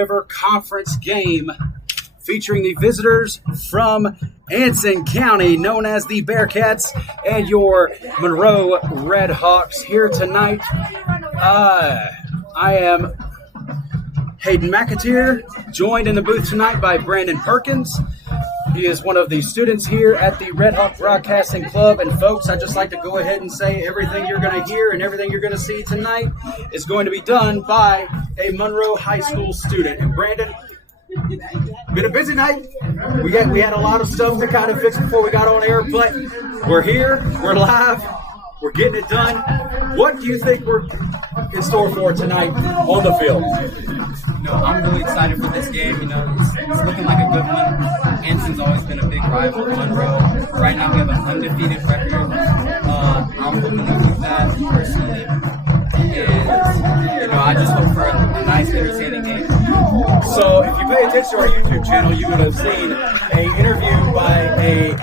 River Conference game featuring the visitors from Anson County, known as the Bearcats, and your Monroe Red Hawks here tonight. I am Hayden McAteer, joined in the booth tonight by Brandon Perkins. He is one of the students here at the Red Hawk Broadcasting Club. And folks, I'd just like to go ahead and say everything you're going to hear and everything you're going to see tonight is going to be done by a Monroe High School student. And Brandon, been a busy night. We had a lot of stuff to kind of fix before we got on air, but we're here, we're live, we're getting it done. What do you think we're in store for tonight on the field? I'm really excited for this game. It's looking like a good one. Anson's always been a big rival to Monroe. Right now we have an undefeated record. I'm hoping to keep that personally. And, I just hope for a nice, entertaining game. So if you pay attention to our YouTube channel, you would have seen an interview by a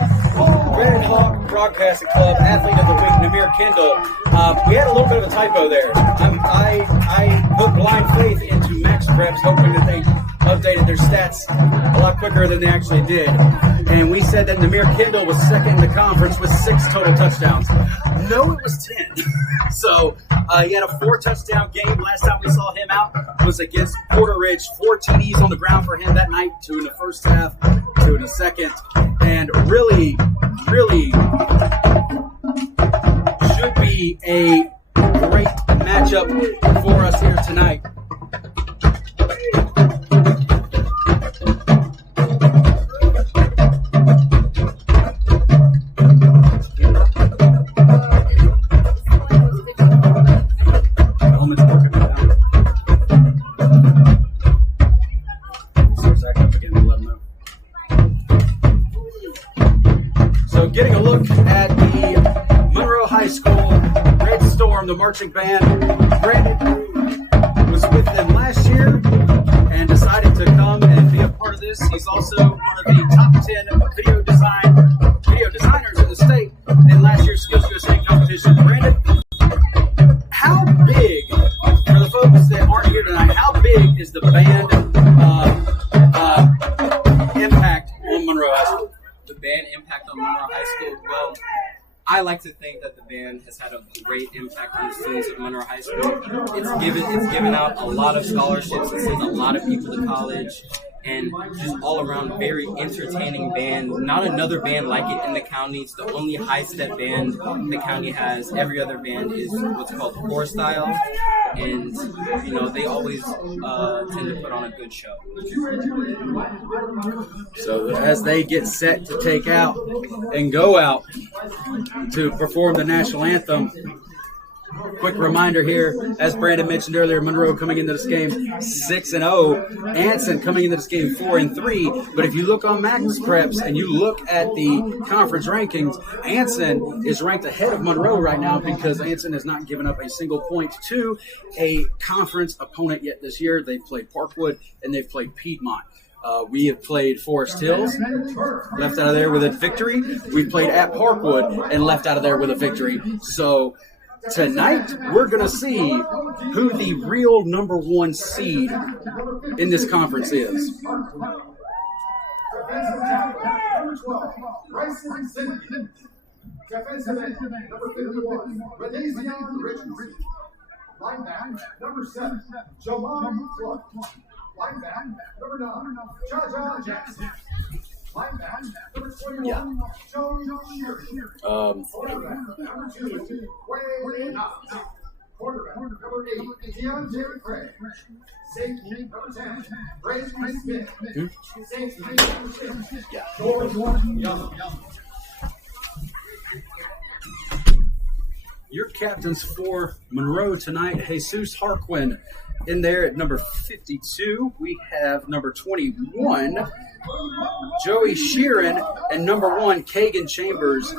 Red Hawk Broadcasting Club athlete of the week, Namir Kendall. We had a little bit of a typo there. I put blind faith into Max Preps, hoping that they updated their stats a lot quicker than they actually did. And we said that Namir Kendall was second in the conference with 6 total touchdowns. No, it was 10. So he had a 4-touchdown game. Last time we saw him out was against Porter Ridge. 4 TDs on the ground for him that night, 2 in the first half, 2 in the second. And really should be a great matchup for us here tonight. So getting a look at the Monroe High School Red Storm, the marching band. Brandon was with them last year and decided to come and be a part of this. He's also one of the top 10 video designers in the state in last year's Skills USA competition. Brandon, how big, for the folks that aren't here tonight, how big is the band impact on Monroe High School? The band impact on Monroe High School, well, I like to think that the band has had a great impact on the students of Monroe High School. It's given out a lot of scholarships. It sends a lot of people to college, and just all around very entertaining band. Not another band like it in the county. It's the only high step band the county has. Every other band is what's called core style, and they always tend to put on a good show. So as they get set to take out and go out to perform the national anthem, quick reminder here, as Brandon mentioned earlier, Monroe coming into this game 6-0, Anson coming into this game 4-3. But if you look on Max Preps and you look at the conference rankings, Anson is ranked ahead of Monroe right now because Anson has not given up a single point to a conference opponent yet this year. They've played Parkwood and they've played Piedmont. We have played Forest Hills, left out of there with a victory. We've played at Parkwood and left out of there with a victory. So tonight, we're going to see who the real number 1 seed in this conference is. Linebacker number 7, Jomani Flood. Linebacker number 9, Jaja Jackson. Linebacker number 21, Joe Shearer. Number 2, Wayne Knox. Quarterback number 8, Deontay Craig. Safety number 10, Brady Smith. Safety number 6, George Young. Your captains for Monroe tonight, Jesus Harquin in there at number 52. We have number 21, Joey Sheeran, and number 1, Kagan Chambers,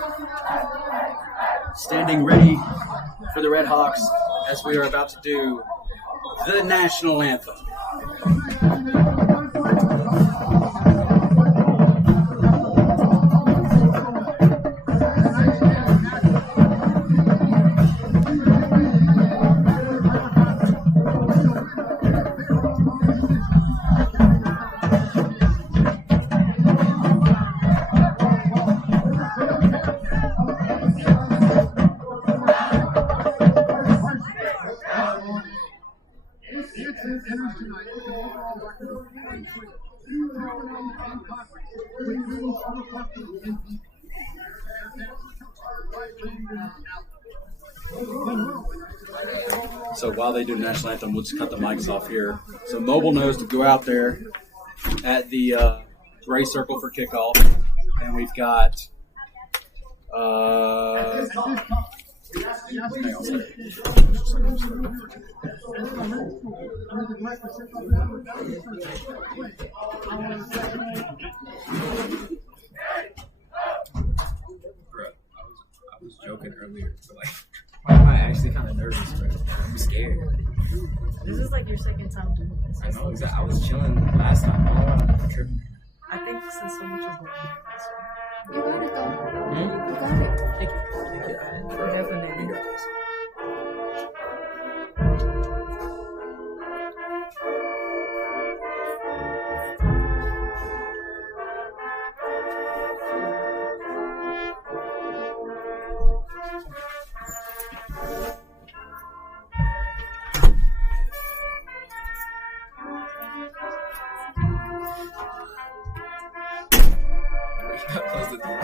standing ready for the Red Hawks as we are about to do the national anthem. So while they do the national anthem, we'll just cut the mics off here. So Mobile knows to go out there at the gray circle for kickoff, and we've got I was joking earlier, but like, why am I actually kind of nervous, bro? I'm scared. This is like your second time doing this. I know, exactly. I was chilling last time. I'm tripping. I think since so much is going on. You got it, though. Hmm? You got it. Thank you. Definitely. you got this. Close the door.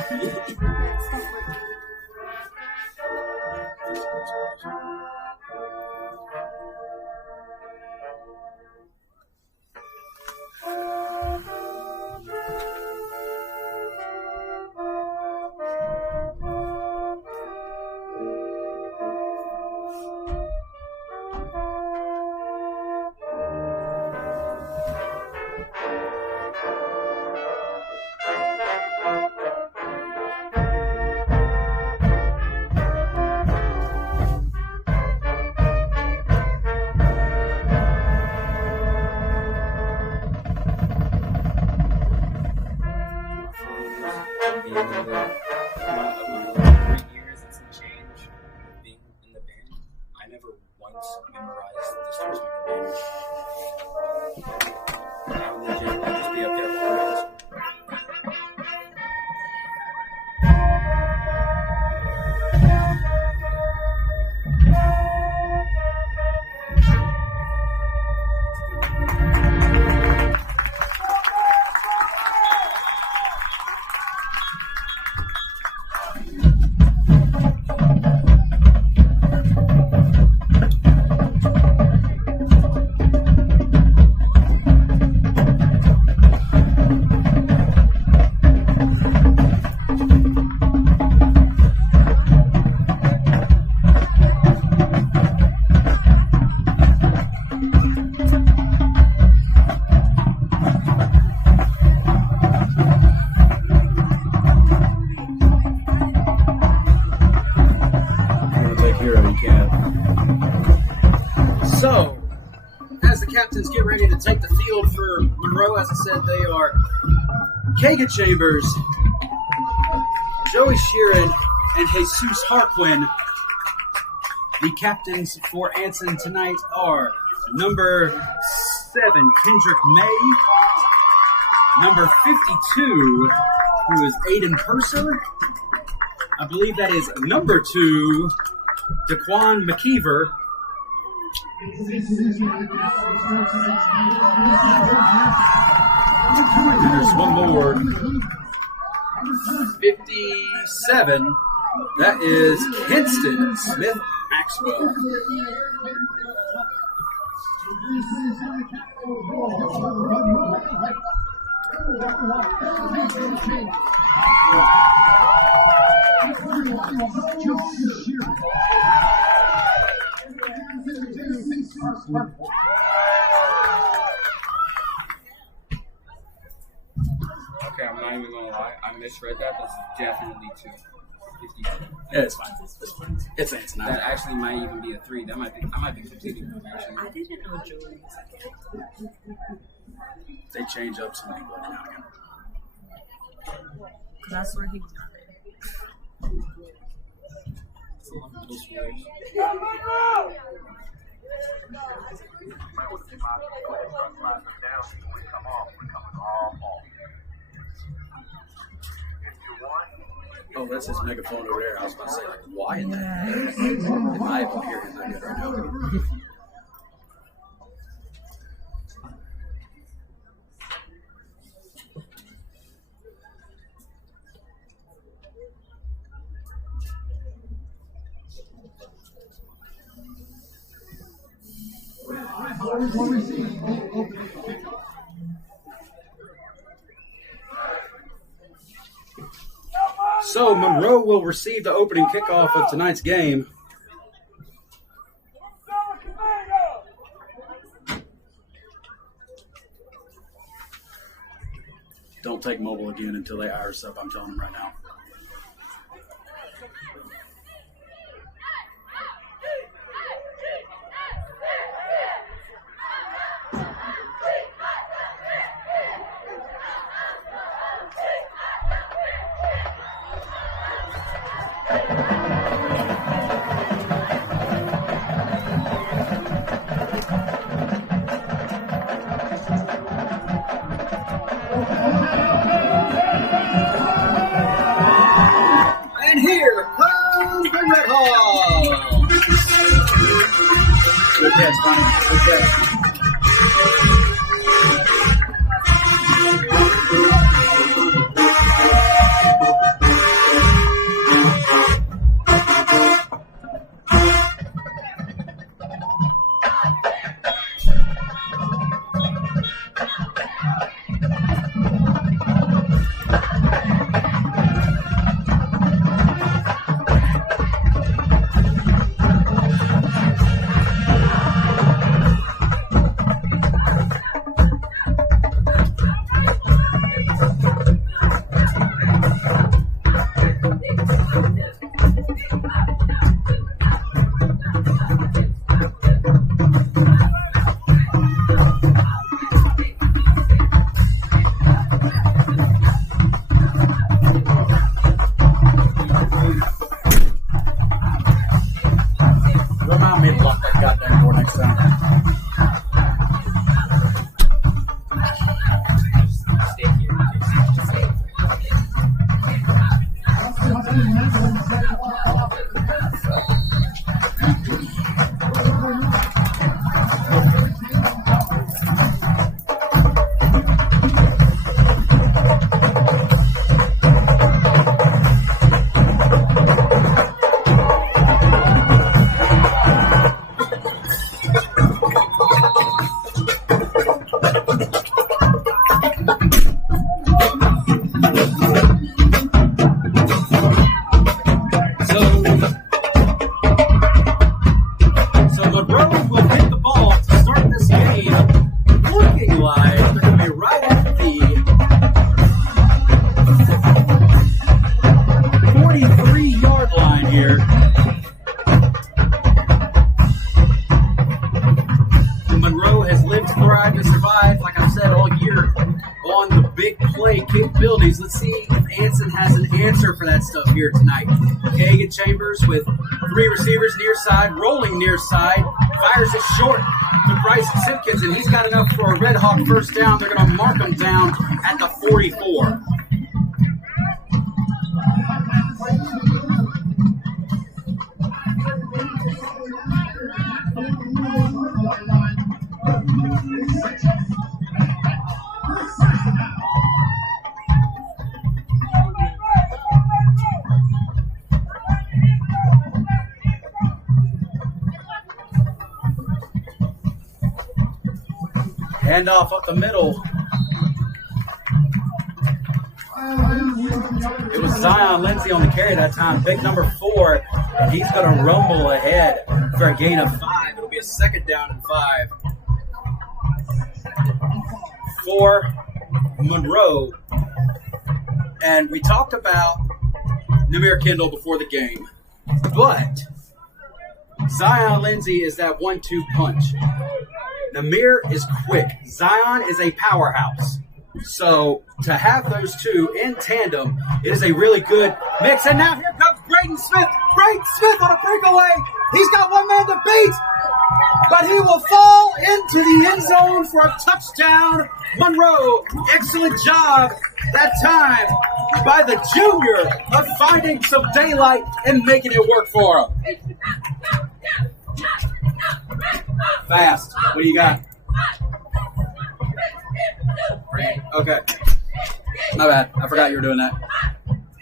So, as the captains get ready to take the field for Monroe, as I said, they are Kagan Chambers, Joey Sheeran, and Jesus Harquin. The captains for Anson tonight are number 7, Kendrick May, number 52, who is Aiden Purser. I believe that is number 2, Daquan McKeever. And there's one more, 57. That is Kinston Smith Maxwell. Okay, I'm not even gonna lie. I misread that. That's definitely 2. 52. Yeah, it's fine. It's Anson. That actually might even be a 3. I might be completely wrong, actually. I didn't know Joey was a captain. They change up some people every now and again. Because I swear he was not there. It's a lot of little swears. Oh, that's his megaphone over there. I was about to say, like, why in that? If I don't hear him, I get right now. So Monroe will receive the opening kickoff of tonight's game. Don't take mobile again until they hire us up. I'm telling them right now. And here comes the Red Hawks. Good catch, Bonnie. Good catch. Remind me to block that goddamn door next time. Stay here. So Monroe will hit the ball to start this game. Looking like they're going to be right at the 43-yard line here. Monroe has lived, thrived, and survived, like I've said all year, on the big play capabilities. Let's see if Anson has an answer for that stuff here tonight. Kagan Chambers with three receivers near side, rolling near side, fires it short to Bryce Simpkins, and he's got enough for a Red Hawk first down. They're going to mark him down at the 44. Handoff up the middle. It was Zion Lindsay on the carry that time, big number 4, and he's going to rumble ahead for a gain of 5. It'll be a second down and 5 for Monroe. And we talked about Namir Kendall before the game, but Zion Lindsay is that 1-2 punch. Namir is quick. Zion is a powerhouse. So to have those two in tandem, it is a really good mix. And now here comes Braden Smith. Braden Smith on a breakaway. He's got one man to beat, but he will fall into the end zone for a touchdown. Monroe, excellent job that time by the junior of finding some daylight and making it work for him. Fast. What do you got? Okay. My bad. I forgot you were doing that.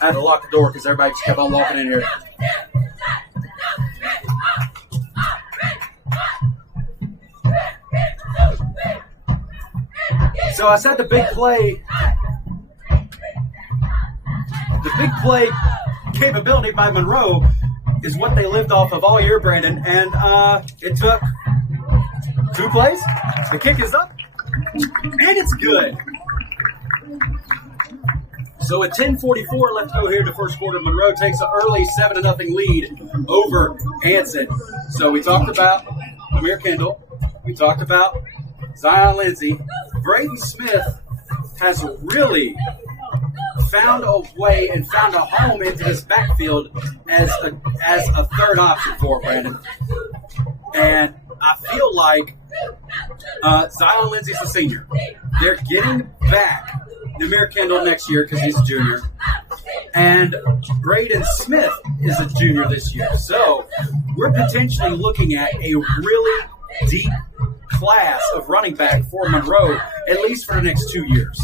I had to lock the door because everybody just kept on walking in here. So I said the big play capability by Monroe is what they lived off of all year, Brandon. And it took 2 plays. The kick is up, and it's good. So with 10:44 left to go here in the first quarter, Monroe takes an early 7-0 lead over Anson. So we talked about Amir Kendall. We talked about Zion Lindsay. Braden Smith has really found a way and found a home into this backfield as a third option for Brandon. And I feel like Zion Lindsay's a senior. They're getting back Amir Kendall next year because he's a junior. And Braden Smith is a junior this year. So we're potentially looking at a really deep class of running back for Monroe, at least for the next 2 years.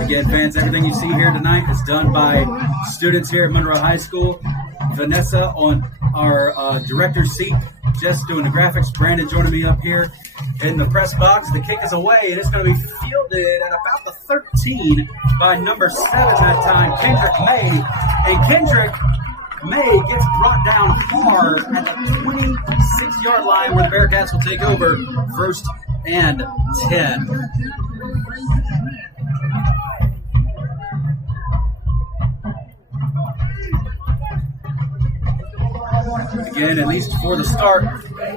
Again, fans, everything you see here tonight is done by students here at Monroe High School. Vanessa on our director's seat, Jess doing the graphics, Brandon joining me up here in the press box. The kick is away, and it's going to be fielded at about the 13 by number 7 that time, Kendrick May. And Kendrick May gets brought down hard at the 26-yard line where the Bearcats will take over 1st and 10. Again, at least for the start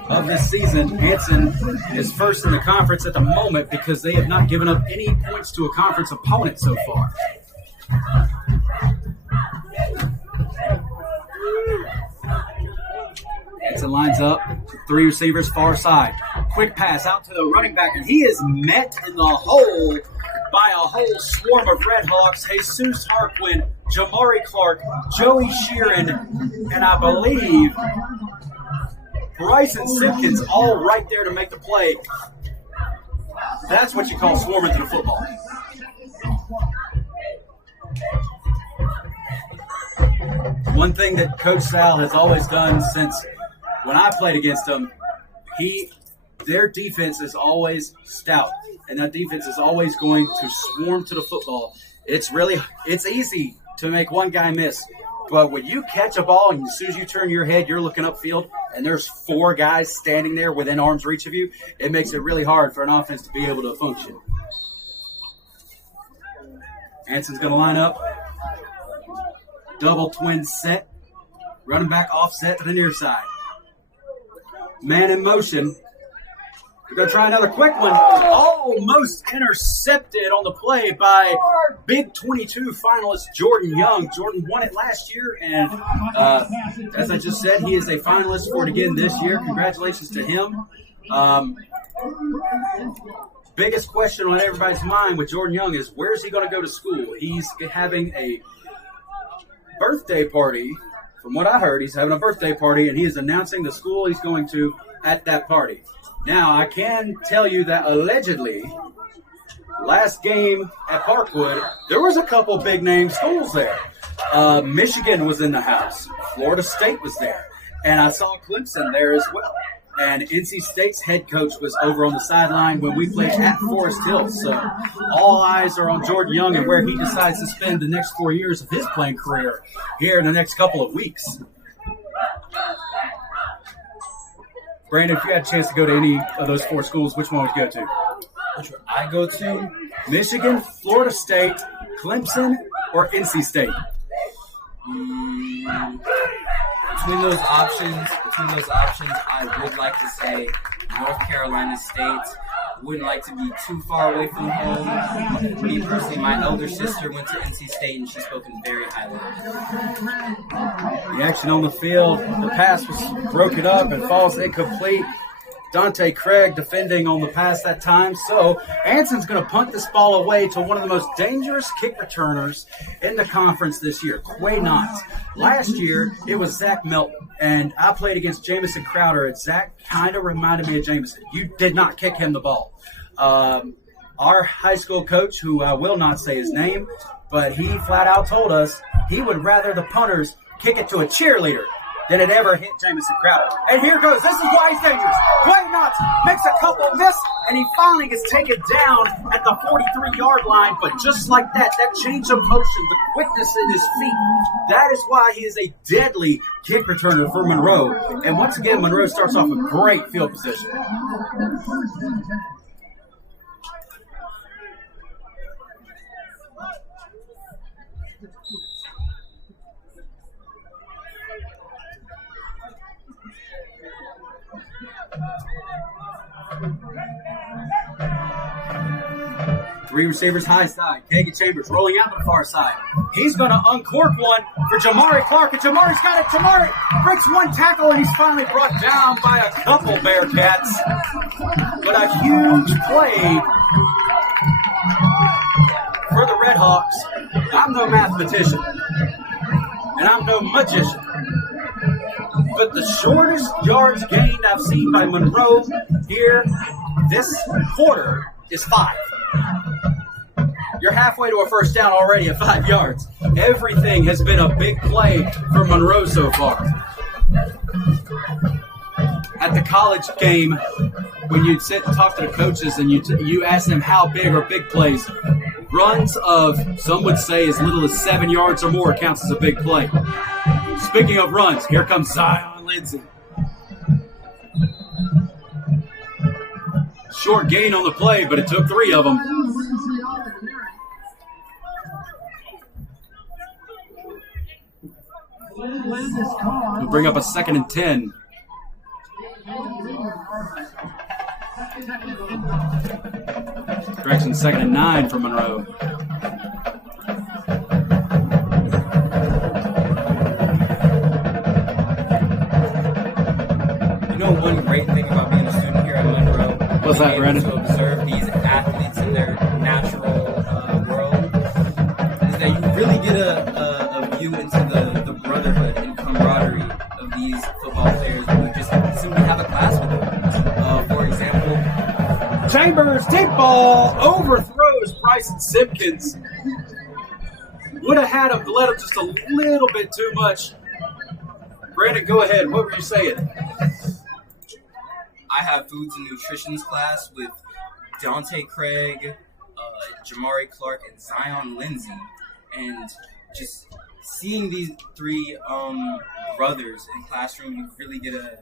of this season, Anson is first in the conference at the moment because they have not given up any points to a conference opponent so far. Anson lines up, 3 receivers far side. Quick pass out to the running back, and he is met in the hole by a whole swarm of Red Hawks. Jesus Harquin, Jamari Clark, Joey Sheeran, and I believe Bryson Simpkins all right there to make the play. That's what you call swarming to the football. One thing that Coach Sal has always done since when I played against him, their defense is always stout, and that defense is always going to swarm to the football. It's easy to make one guy miss, but when you catch a ball and as soon as you turn your head, you're looking upfield, and there's 4 guys standing there within arm's reach of you, it makes it really hard for an offense to be able to function. Anson's going to line up. Double twin set. Running back offset to the near side. Man in motion. We're going to try another quick one. Almost intercepted on the play by Big 22 finalist Jordan Young. Jordan won it last year, and as I just said, he is a finalist for it again this year. Congratulations to him. Biggest question on everybody's mind with Jordan Young is where's he going to go to school? He's having a birthday party. From what I heard, he's having a birthday party, and he is announcing the school he's going to at that party. Now, I can tell you that allegedly, last game at Parkwood, there was a couple big-name schools there. Michigan was in the house. Florida State was there. And I saw Clemson there as well. And NC State's head coach was over on the sideline when we played at Forest Hill. So all eyes are on Jordan Young and where he decides to spend the next 4 years of his playing career here in the next couple of weeks. Brandon, if you had a chance to go to any of those 4 schools, which one would you go to? Which one I go to? Michigan, Florida State, Clemson, or NC State? Between those options, I would like to say North Carolina State. Wouldn't like to be too far away from home. Me personally, my elder sister went to NC State, and she's spoken very highly of it. The action on the field, the pass was broken up and falls incomplete. Dante Craig defending on the pass that time. So Anson's going to punt this ball away to one of the most dangerous kick returners in the conference this year, Quay Knott. Last year, it was Zach Melton, and I played against Jamison Crowder, and Zach kind of reminded me of Jamison. You did not kick him the ball. Our high school coach, who I will not say his name, but he flat out told us he would rather the punters kick it to a cheerleader than it ever hit Jamison Crowder. And here goes. This is why he's dangerous. Wayne Knotts makes a couple miss, and he finally gets taken down at the 43-yard line. But just like that change of motion, the quickness in his feet, that is why he is a deadly kick returner for Monroe. And once again, Monroe starts off with great field position. Three receivers high side. Kagan Chambers rolling out to the far side. He's going to uncork one for Jamari Clark, and Jamari's got it. Jamari breaks one tackle, and he's finally brought down by a couple Bearcats. But a huge play for the Red Hawks. I'm no mathematician, and I'm no magician. But the shortest yards gained I've seen by Monroe here this quarter is 5. You're halfway to a first down already at 5 yards. Everything has been a big play for Monroe so far. At the college game, when you'd sit and talk to the coaches and you ask them how big are big plays, runs of, some would say, as little as 7 yards or more counts as a big play. Speaking of runs, here comes Zion Lindsay. Short gain on the play, but it took 3 of them. We'll bring up a 2nd and 10. Correction, 2nd and 9 for Monroe. You know, one great thing about being a student here at Monroe. What's that, Brandon? To observe these athletes in their natural world is that you really get a view into the brotherhood and camaraderie of these football players when you just simply have a class with them. For example, Chambers, deep ball, overthrows Bryson Simpkins. Would have had him, led him just a little bit too much. Brandon, go ahead. What were you saying? I have foods and nutritions class with Dante Craig, Jamari Clark, and Zion Lindsay. And just seeing these 3 brothers in classroom, you really get a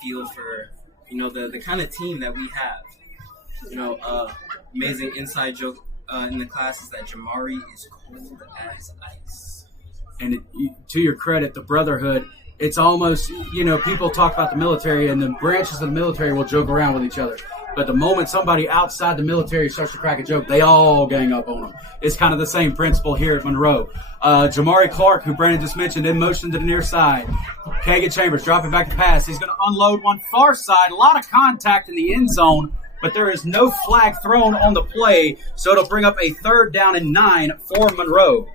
feel for, you know, the kind of team that we have. You know, amazing inside joke in the class is that Jamari is cold as ice. And to your credit, the brotherhood, it's almost, you know, people talk about the military and the branches of the military will joke around with each other. But the moment somebody outside the military starts to crack a joke, they all gang up on them. It's kind of the same principle here at Monroe. Jamari Clark, who Brandon just mentioned, in motion to the near side. Kagan Chambers dropping back to pass. He's going to unload one far side. A lot of contact in the end zone, but there is no flag thrown on the play, so it'll bring up a 3rd down and 9 for Monroe.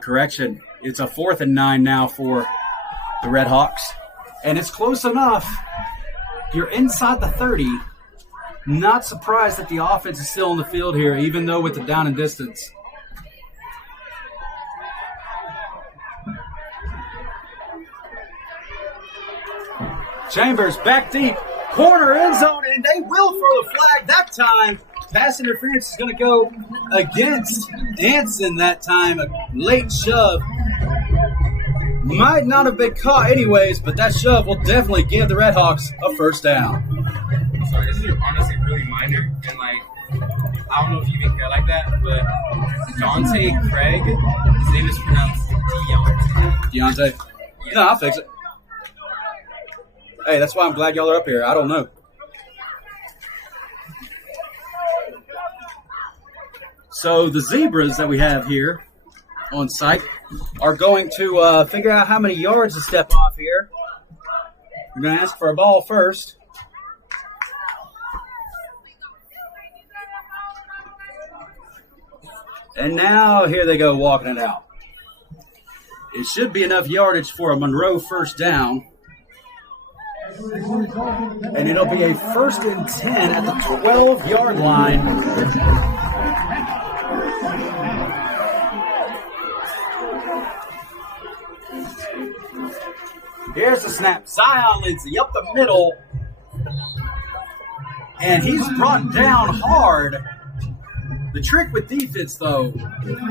Correction. It's a 4th and 9 now for the Red Hawks. And it's close enough. You're inside the 30. Not surprised that the offense is still on the field here, even though with the down and distance. Chambers back deep, corner end zone, and they will throw the flag that time. Pass interference is going to go against Anson that time. A late shove. Might not have been caught anyways, but that shove will definitely give the Red Hawks a 1st down. So this is honestly really minor, and I don't know if you even care like that, but Dante Craig, his name is pronounced Deontay? Yeah. No, I'll fix it. Hey, that's why I'm glad y'all are up here. I don't know. So the Zebras that we have here on site are going to figure out how many yards to step off here. We're going to ask for a ball first. And now here they go walking it out. It should be enough yardage for a Monroe first down. And it'll be a 1st and 10 at the 12-yard line. Here's the snap. Zion Lindsay up the middle. And he's brought down hard. The trick with defense, though,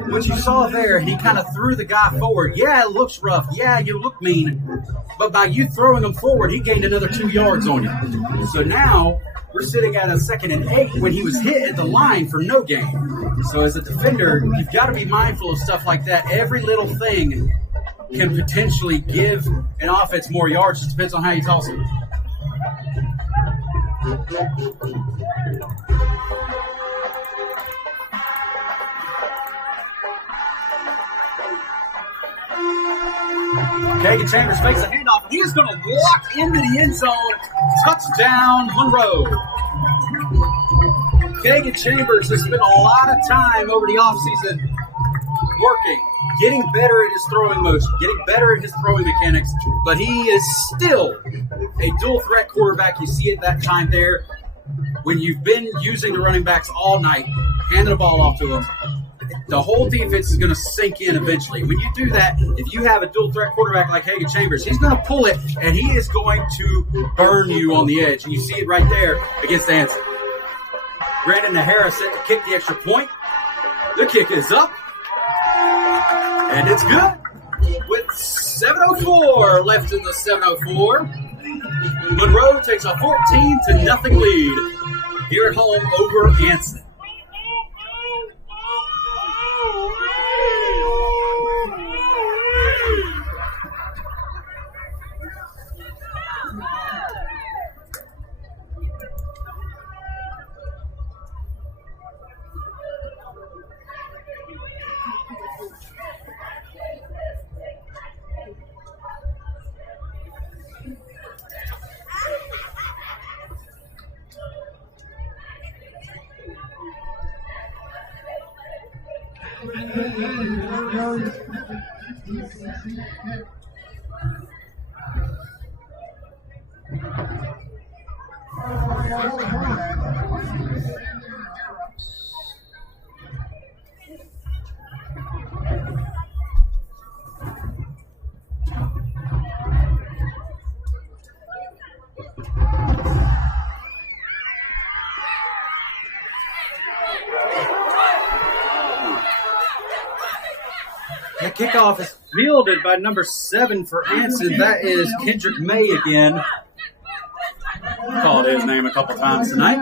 what you saw there, he kind of threw the guy forward. Yeah, it looks rough. Yeah, you look mean. But by you throwing him forward, he gained another 2 yards on you. So now we're sitting at a 2nd and 8 when he was hit at the line for no gain. So as a defender, you've got to be mindful of stuff like that. Every little thing can potentially give an offense more yards. Just depends on how you toss it. Kagan Chambers fakes a handoff. He is going to walk into the end zone. Touchdown, Monroe. Kagan Chambers has spent a lot of time over the offseason working, getting better at his throwing motion, getting better at his throwing mechanics, but he is still a dual-threat quarterback. You see it that time there when you've been using the running backs all night, handing the ball off to them. The whole defense is going to sink in eventually. When you do that, if you have a dual-threat quarterback like Kagan Chambers, he's going to pull it, and he is going to burn you on the edge. And you see it right there against Anson. Brandon Nahara set to kick the extra point. The kick is up, and it's good. With 7:04 left in the 7:04, Monroe takes a 14-0 lead here at home over Anson. The kickoff is fielded by number 7 for Anson. That is Kendrick May again. Called his name a couple times tonight.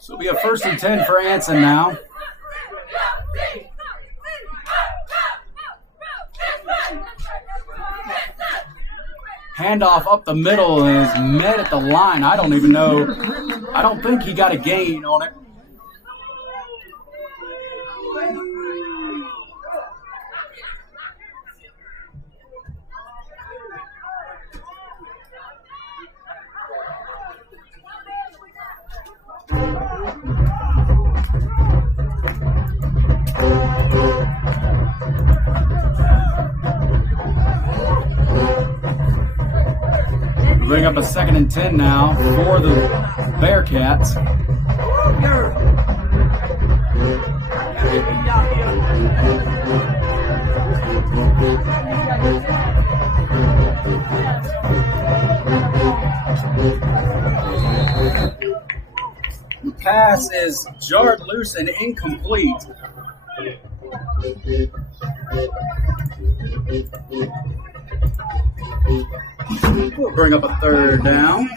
So it'll be a 1st and 10 for Anson now. Handoff up the middle is met at the line. I don't even know. I don't think he got a gain on it. Bring up a 2nd and 10 now for the Bearcats. The pass is jarred loose and incomplete. We'll bring up a 3rd down.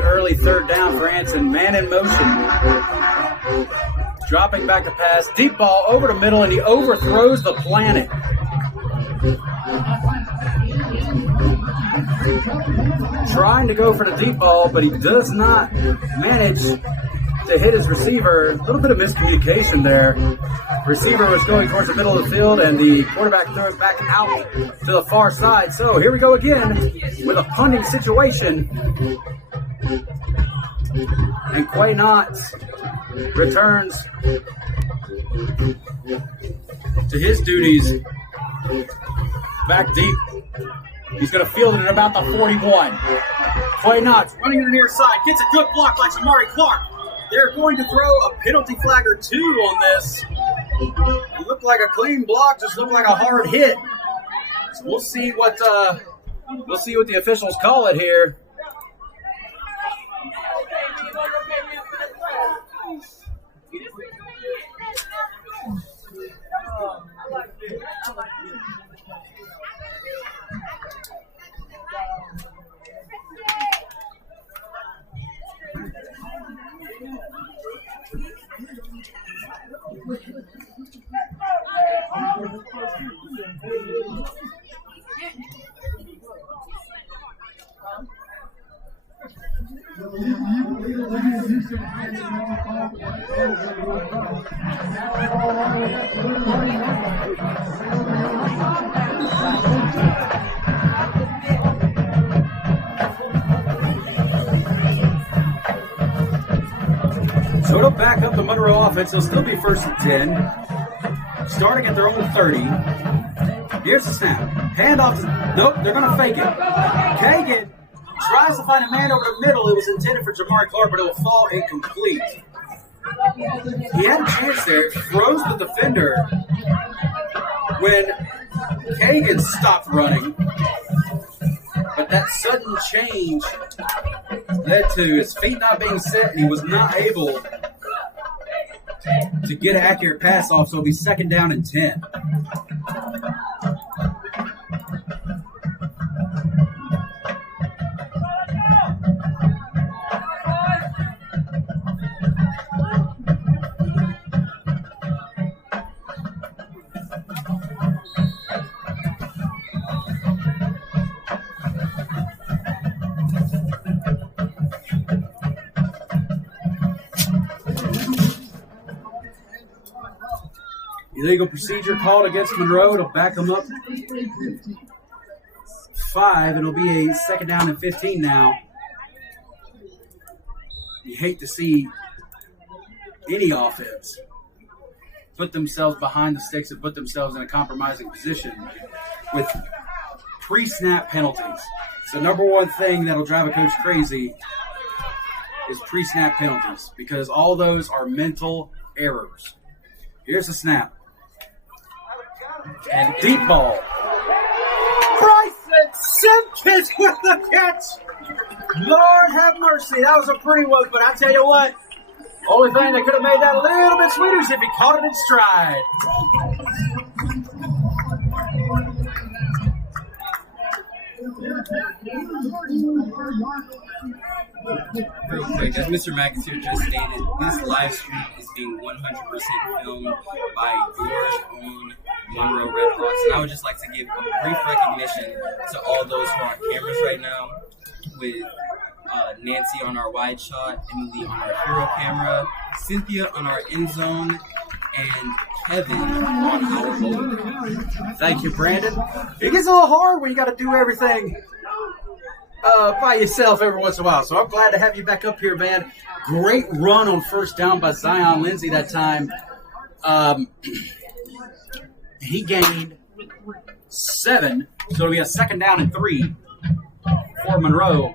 the early third down for Anson. Man in motion. Dropping back to pass. Deep ball over the middle, and he overthrows the planet. Trying to go for the deep ball, but he does not manage to hit his receiver. A little bit of miscommunication there. Receiver was going towards the middle of the field, and the quarterback threw it back out to the far side. So here we go again with a punting situation. And Quay Knotts returns to his duties back deep. He's going to field it at about the 41. Quay Knotts running to the near side. Gets a good block by Shamari Clark. They're going to throw a penalty flag or two on this. It looked like a clean block, just looked like a hard hit. So we'll see what the officials call it here. So it'll back up the Monroe offense. It'll still be first and 10. Starting at their own 30. Here's the snap. Handoff. Nope, they're going to fake it. Kagan tries to find a man over the middle. It was intended for Jamari Clark, but it will fall incomplete. He had a chance there. Throws the defender when Kagan stopped running. But that sudden change led to his feet not being set, and he was not able to get an accurate pass off, so it'll be second down and 10. Illegal procedure called against Monroe to back them up 5. It'll be a second down and 15 now. You hate to see any offense put themselves behind the sticks and put themselves in a compromising position with pre-snap penalties. It's the number one thing that'll drive a coach crazy is pre-snap penalties, because all those are mental errors. Here's the snap. And deep ball. Bryson Simpkins with the catch. Lord have mercy. That was a pretty one, but I tell you what, only thing that could have made that a little bit sweeter is if he caught it in stride. Real quick, as Mr. McAteer just stated, this live stream is being 100% filmed by your own Monroe Redhawks, and I would just like to give a brief recognition to all those who are on cameras right now, with Nancy on our wide shot, Emily on our hero camera, Cynthia on our end zone, and Kevin on our mobile. Thank you, Brandon. It gets a little hard when you got to do everything by yourself every once in a while. So I'm glad to have you back up here, man. Great run on first down by Zion Lindsay that time. He gained 7, so it'll be a second down and 3 for Monroe.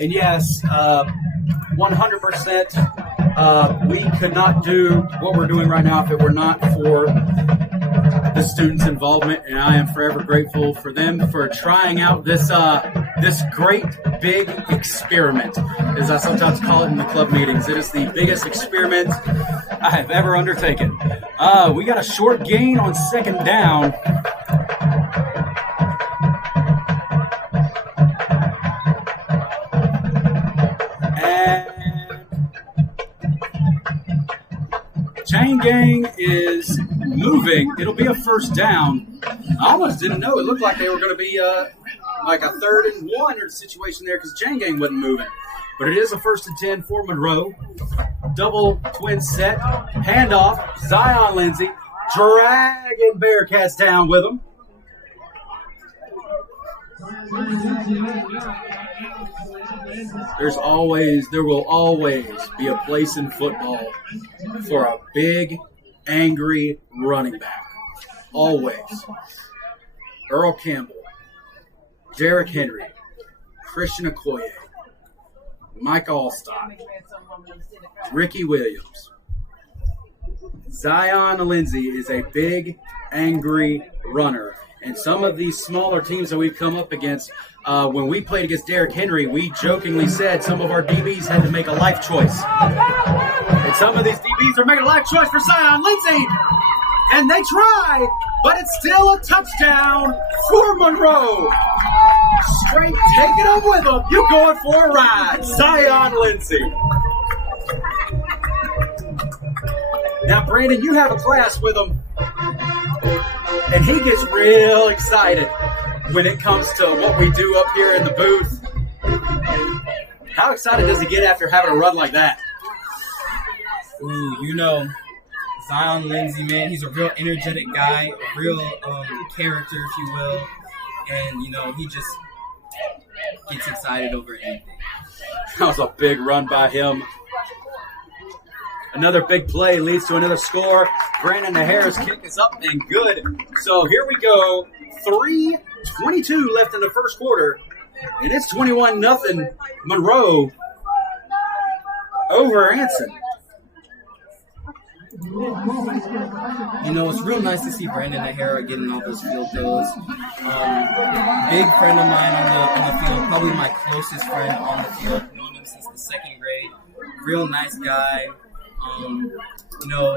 And yes, 100%, we could not do what we're doing right now if it were not for the students' involvement, and I am forever grateful for them for trying out this great big experiment, as I sometimes call it in the club meetings. It is the biggest experiment I have ever undertaken. We got a short gain on second down. And Chain Gang is moving. It'll be a first down. I almost didn't know. It looked like they were going to be like a 3rd and 1 or situation there because Chain Gang wasn't moving. But it is a 1st and 10 for Monroe. Double twin set. Handoff. Zion Lindsay dragging Bearcats down with him. There will always be a place in football for a big, angry running back. Always. Earl Campbell, Derrick Henry, Christian Okoye, Mike Allstott, Ricky Williams. Zion Lindsay is a big, angry runner. And some of these smaller teams that we've come up against, when we played against Derrick Henry, we jokingly said some of our DBs had to make a life choice. And some of these DBs are making a life choice for Zion Lindsay. And they try, but it's still a touchdown for Monroe. Straight taking them with them. You going for a ride. Zion Lindsay. Now, Brandon, you have a class with him. And he gets real excited when it comes to what we do up here in the booth. How excited does he get after having a run like that? Ooh, Zion Lindsay, man, he's a real energetic guy, a real character, if you will. And, he just gets excited over anything. That was a big run by him. Another big play leads to another score. Brandon O'Hara's kick is up and good. So here we go. 3:22 left in the first quarter. And it's 21-0 Monroe over Anson. It's real nice to see Brandon O'Hara getting all those field goals. Big friend of mine on the field, probably my closest friend on the field. Known him since the 2nd grade. Real nice guy.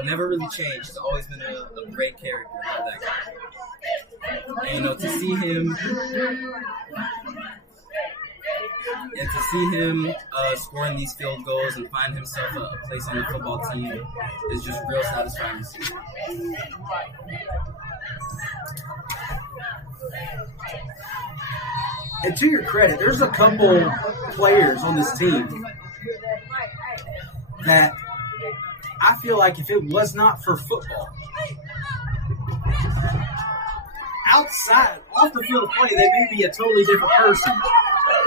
Never really changed. He's always been a great character. That guy. And to see him scoring these field goals and find himself a place on the football team is just real satisfying to see. And to your credit, there's a couple players on this team that I feel like if it was not for football, outside, off the field of play, they may be a totally different person.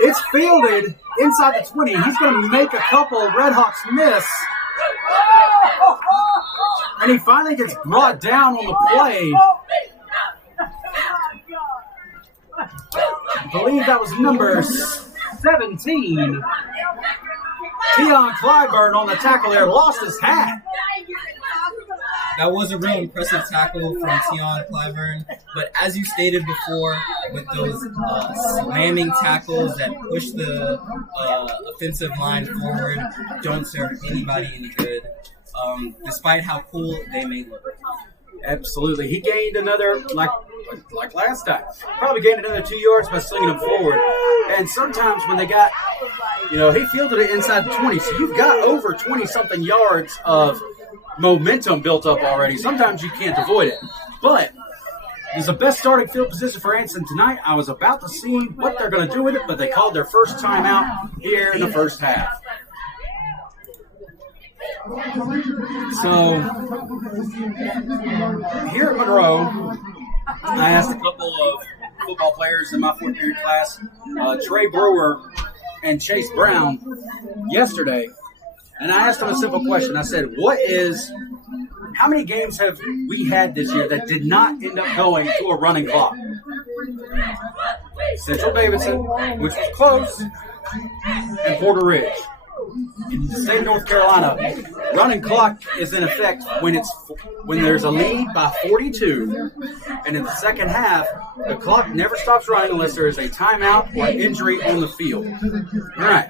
It's fielded inside the 20. He's going to make a couple Red Hawks miss. And he finally gets brought down on the play. I believe that was number 17. Tion Clyburn on the tackle there lost his hat. That was a real impressive tackle from Tion Clyburn. But as you stated before, with those slamming tackles that push the offensive line forward, don't serve anybody any good, despite how cool they may look. Absolutely. He gained another, like last time, probably gained another 2 yards by slinging them forward. And sometimes when they got, he fielded it inside the 20. So you've got over 20-something yards of momentum built up already. Sometimes you can't avoid it. But it's the best starting field position for Anson tonight. I was about to see what they're going to do with it, but they called their first timeout here in the first half. So here at Monroe, I asked a couple of football players in my 4th period class, Trey Brewer and Chase Brown, yesterday, and I asked them a simple question. I said, how many games have we had this year that did not end up going to a running clock? Central Davidson, which was close, and Porter Ridge. In the state of North Carolina, running clock is in effect when there's a lead by 42, and in the second half, the clock never stops running unless there is a timeout or injury on the field. All right.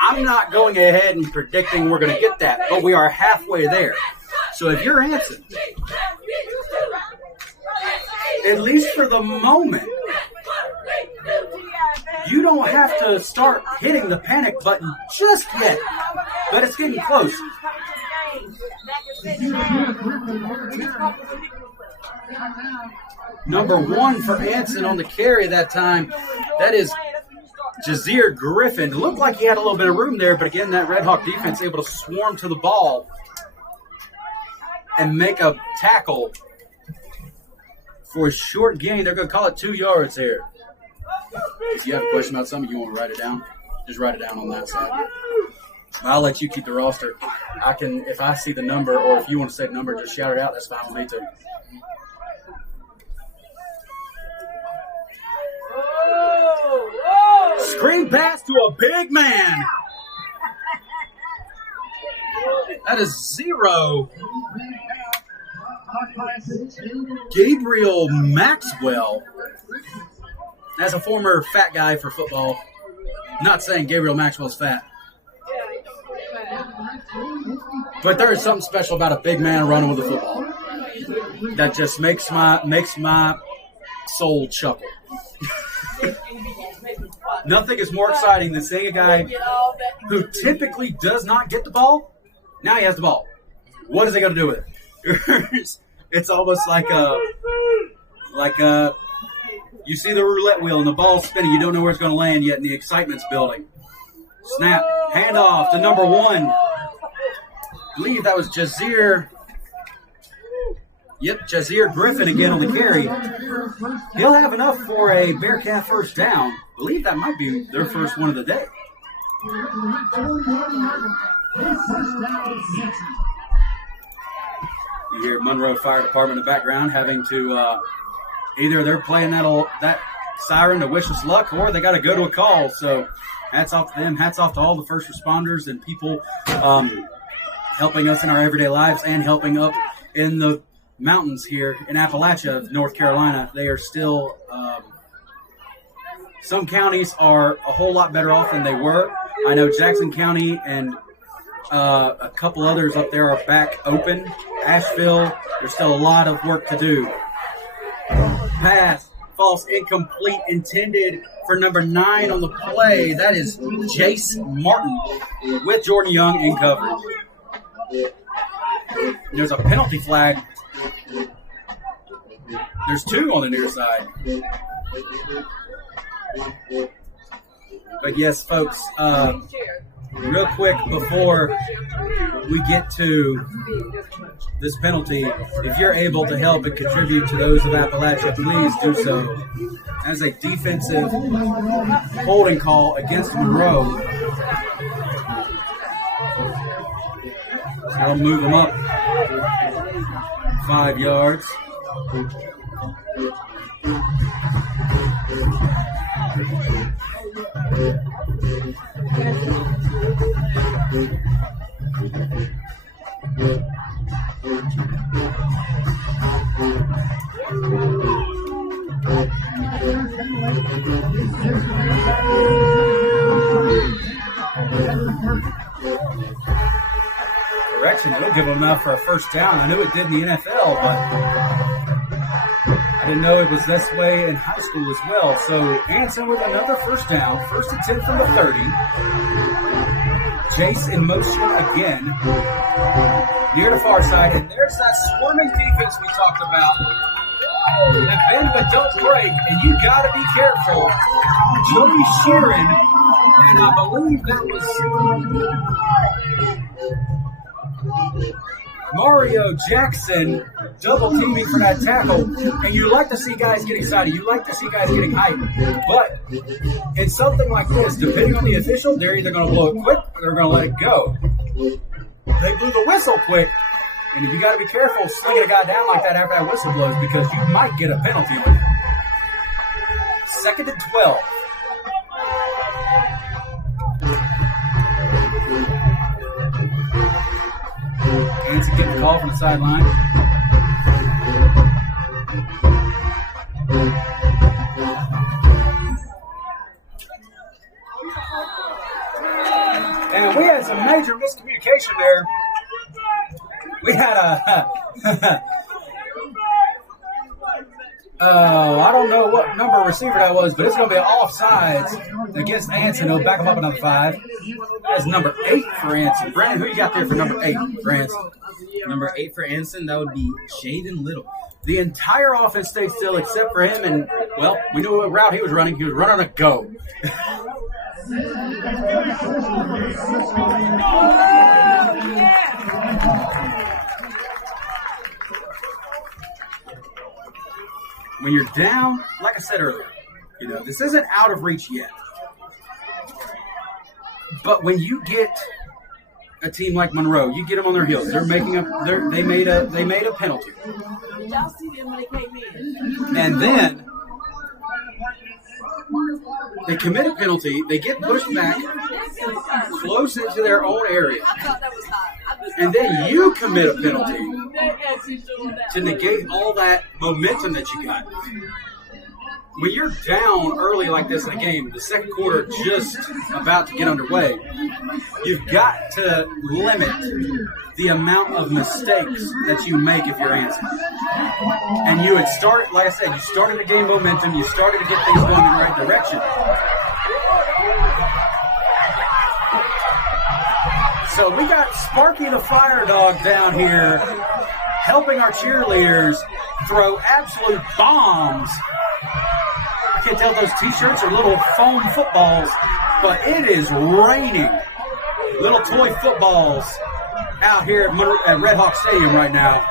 I'm not going ahead and predicting we're going to get that, but we are halfway there. So if you're Anson, at least for the moment, You don't have to start hitting the panic button just yet, but it's getting close. Number 1 for Anson on the carry that time. That is Jazeer Griffin. Looked like he had a little bit of room there, but again, that Red Hawk defense able to swarm to the ball and make a tackle for a short gain. They're going to call it 2 yards here. If you have a question about something, you want to write it down, just write it down on that side. I'll let you keep the roster. I can, if I see the number, or if you want to say the number, just shout it out. That's fine with me too. Screen pass to a big man. That is 0. Gabriel Maxwell. As a former fat guy for football, not saying Gabriel Maxwell's fat, but there is something special about a big man running with the football that just makes my soul chuckle. Nothing is more exciting than seeing a guy who typically does not get the ball. Now he has the ball. What is he going to do with it? It's almost like a you see the roulette wheel and the ball's spinning. You don't know where it's going to land yet, and the excitement's building. Snap, handoff to number 1. I believe that was Jazeer. Yep, Jazeer Griffin again on the carry. He'll have enough for a Bearcat first down. I believe that might be their first one of the day. You hear Monroe Fire Department in the background having to either they're playing that siren to wish us luck, or they got to go to a call. So hats off to them. Hats off to all the first responders and people helping us in our everyday lives and helping up in the mountains here in Appalachia, North Carolina. They are still some counties are a whole lot better off than they were. I know Jackson County and a couple others up there are back open. Asheville, there's still a lot of work to do. Pass, false, incomplete, intended for number 9 on the play. That is Jace Martin with Jordan Young in coverage. There's a penalty flag. There's 2 on the near side. But yes, folks, real quick before we get to this penalty, if you're able to help and contribute to those of Appalachia, please do so. As a defensive holding call against Monroe. That'll move them up 5 yards. Correction, it'll give them enough for a first down. I knew it did in the NFL, but I didn't know it was this way in high school as well. So Anson with another first down, first and 10 from the 30. Jace in motion again, near the far side, and there's that swarming defense we talked about. That bend but don't break, and you got to be careful. Joey Sheeran, and I believe that was Mario Jackson double teaming for that tackle. And you like to see guys get excited. You like to see guys getting hyped. But in something like this, depending on the official, they're either going to blow it quick or they're going to let it go. They blew the whistle quick. And you got to be careful slinging a guy down like that after that whistle blows, because you might get a penalty on it. 2nd and 12. Anson getting the call from the sideline. And we had some major miscommunication there. We had I don't know what number receiver that was, but it's going to be offsides against Anson. He'll back him up another 5. That's number 8 for Anson. Brandon, who you got there for number 8 for Anson? Number 8 for Anson, that would be Jaden Little. The entire offense stayed still except for him, and, well, we knew what route he was running. He was running a go. When you're down, like I said earlier, this isn't out of reach yet. But when you get a team like Monroe, you get them on their heels. They're making they made a penalty. Y'all see them when they came in. And then they commit a penalty, they get pushed back close into their own area. And then you commit a penalty to negate all that momentum that you got. When you're down early like this in the game, the second quarter just about to get underway, you've got to limit the amount of mistakes that you make if you're Anson. And you had started, like I said, you started to gain momentum, you started to get things going in the right direction. So we got Sparky the Fire Dog down here helping our cheerleaders throw absolute bombs. I can't tell if those t-shirts are little foam footballs, but it is raining little toy footballs out here at Red Hawk Stadium right now.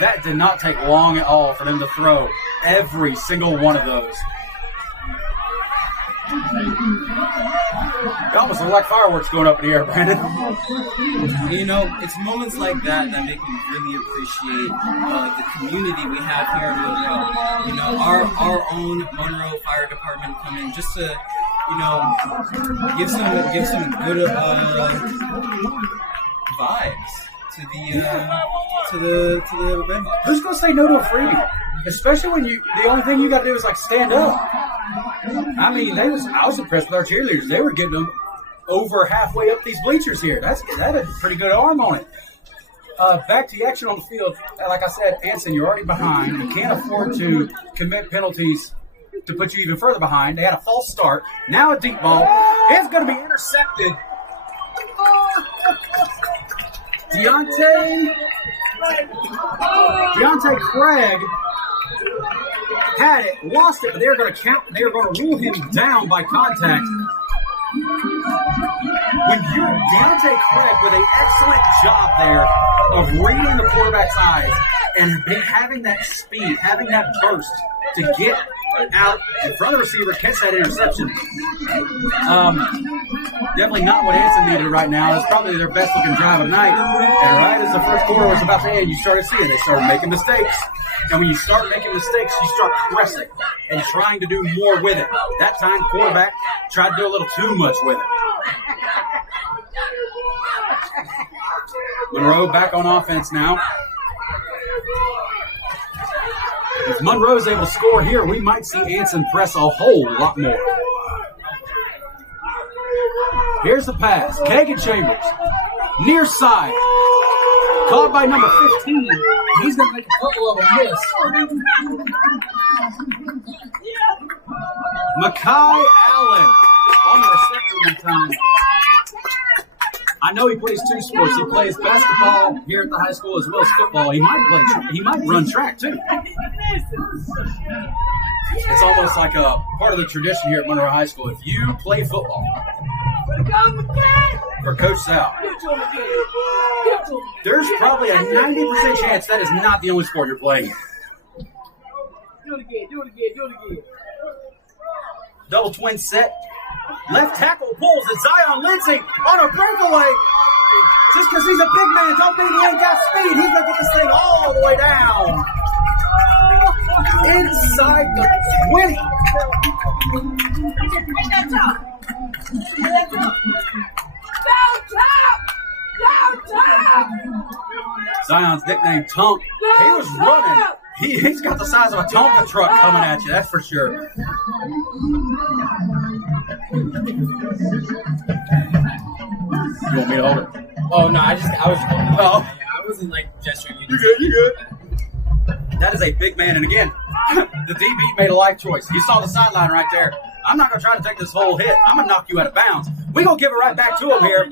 That did not take long at all for them to throw every single one of those. It almost looked like fireworks going up in the air, Brandon. It's moments like that that make me really appreciate the community we have here in Monroe. Our own Monroe Fire Department come in just to, give some good vibes to the Red Hawks. Who's gonna say no to a freebie? Especially when the only thing you got to do is stand up. I mean, I was impressed with our cheerleaders. They were getting them over halfway up these bleachers here. That had a pretty good arm on it. Back to the action on the field. Like I said, Anson, you're already behind. You can't afford to commit penalties to put you even further behind. They had a false start. Now a deep ball. It's going to be intercepted. Deontay Craig had it, lost it, but they were going to count. They were going to rule him down by contact. When you're Deontay Craig with an excellent job there of reading the quarterback's eyes and having that speed, having that burst to get out in front of the receiver, catch that interception. Definitely not what Anson needed right now. It's probably their best looking drive of the night. And right as the first quarter was about to end, you started seeing they started making mistakes. And when you start making mistakes, you start pressing and trying to do more with it. That time, quarterback tried to do a little too much with it. Monroe back on offense now. If Monroe's able to score here, we might see Anson press a whole lot more. Here's the pass. Kagan Chambers. Near side. Caught by number 15. He's going to make a couple of them miss. Makai Allen on the reception time. I know he plays two sports. He plays basketball here at the high school as well as football. He might run track too. It's almost like a part of the tradition here at Monroe High School. If you play football for Coach Sal, there's probably a 90% chance that is not the only sport you're playing. Do it again. Double twin set. Left tackle pulls and Zion Lindsay on a breakaway. Just because he's a big man don't mean he ain't got speed. He's going to get this thing all the way down. Inside the 20. Zion's nickname Tonk. He was running. He's got the size of a Tonka truck coming at you, that's for sure. You want me to hold it? Oh no, I was. Oh. I wasn't like gesturing. You good. That is a big man, and again, the DB made a life choice. You saw the sideline right there. I'm not going to try to take this whole hit. I'm going to knock you out of bounds. We're going to give it right back to him here.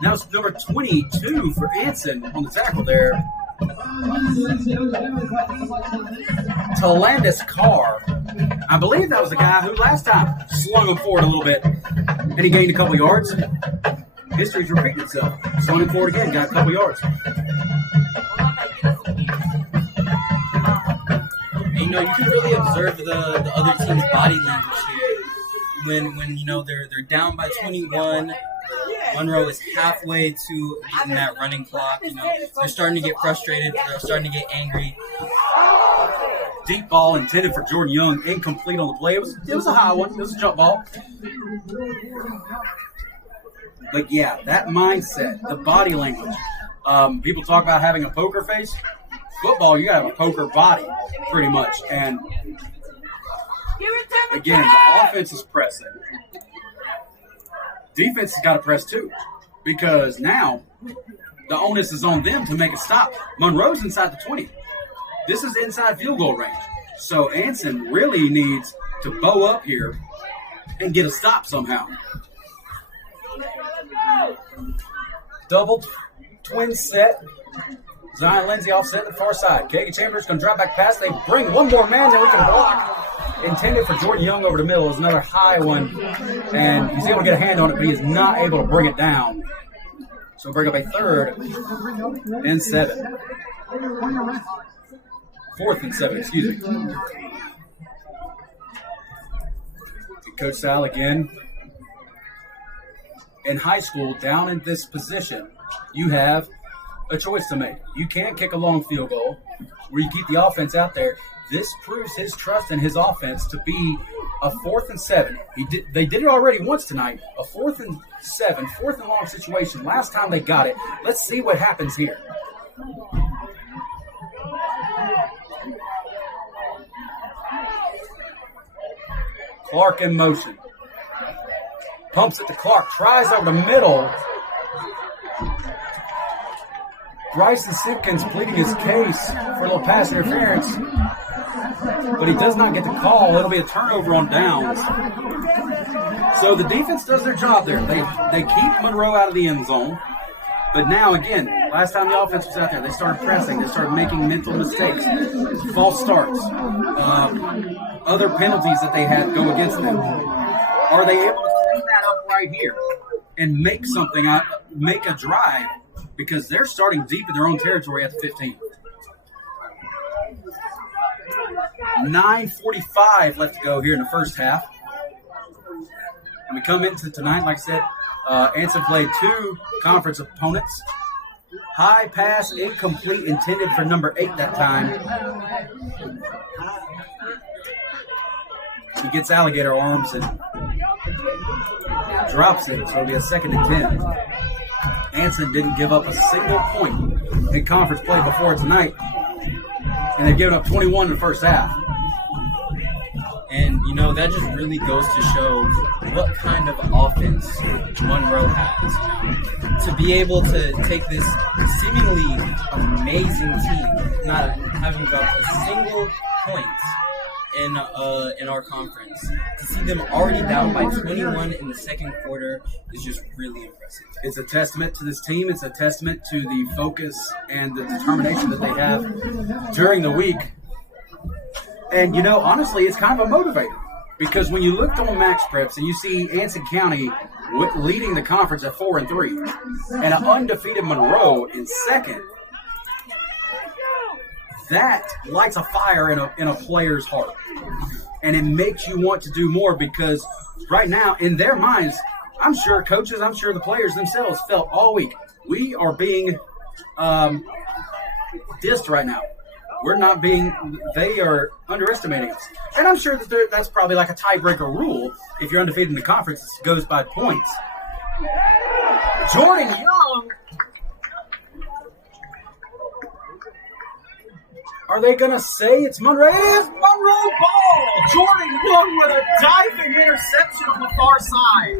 Now it's number 22 for Anson on the tackle there. Talandis Carr. I believe that was the guy who last time slung him forward a little bit, and he gained a couple yards. History's repeating itself. Swung him forward again, got a couple yards. You know, you can really observe the other team's body language here. When you know they're down by 21, Monroe is halfway to getting that running clock. You know, they're starting to get frustrated. They're starting to get angry. Deep ball intended for Jordan Young, incomplete on the play. It was a high one. It was a jump ball. But yeah, that mindset, the body language. People talk about having a poker face. Football, you gotta have a poker body, pretty much. And again, the offense is pressing. Defense has got to press too, because now the onus is on them to make a stop. Monroe's inside the 20. This is inside field goal range. So Anson really needs to bow up here and get a stop somehow. Double twin set. Zion Lindsay offset the far side. Kagan Chambers going to drop back pass. They bring one more man that we can block. Intended for Jordan Young over the middle. Is another high one. And he's able to get a hand on it, but he is not able to bring it down. So we'll bring up a 3rd and 7. 4th and 7, excuse me. Coach Sal again. In high school, down in this position, you have a choice to make. You can't kick a long field goal where you keep the offense out there. This proves his trust in his offense to be a 4th and 7. They did it already once tonight. A 4th and 7, 4th and long situation. Last time they got it. Let's see what happens here. Clark in motion. Pumps it to Clark. Tries over the middle. Bryson Simpkins pleading his case for a little pass interference, but he does not get the call. It'll be a turnover on downs. So the defense does their job there. They keep Monroe out of the end zone, but now again, last time the offense was out there, they started pressing. They started making mental mistakes, false starts, other penalties that they had go against them. Are they able to clean that up right here and make something, make a drive? Because they're starting deep in their own territory at the 15. 9:45 left to go here in the first half. And we come into tonight, like I said, Anson played 2 conference opponents. High pass, incomplete, intended for number 8 that time. He gets alligator arms and drops it, so it'll be a 2nd and 10. Anson didn't give up a single point in conference play before tonight, and they've given up 21 in the first half. And, you know, that just really goes to show what kind of offense Monroe has. You know? To be able to take this seemingly amazing team, not having dropped a single point in our conference, to see them already down by 21 in the second quarter is just really impressive. It's a testament to this team. It's a testament to the focus and the determination that they have during the week. And, you know, honestly, it's kind of a motivator, because when you look on Max Preps and you see Anson County leading the conference at 4-3 and an undefeated Monroe in 2nd, that lights a fire in a player's heart. And it makes you want to do more, because right now, in their minds, I'm sure coaches, I'm sure the players themselves felt all week, we are being dissed right now. We're not being, they are underestimating us. And I'm sure that that's probably like a tiebreaker rule. If you're undefeated in the conference, it goes by points. Jordan Young. Are they going to say it's Monroe? It is Monroe ball. Jordan Young with a diving interception on the far side.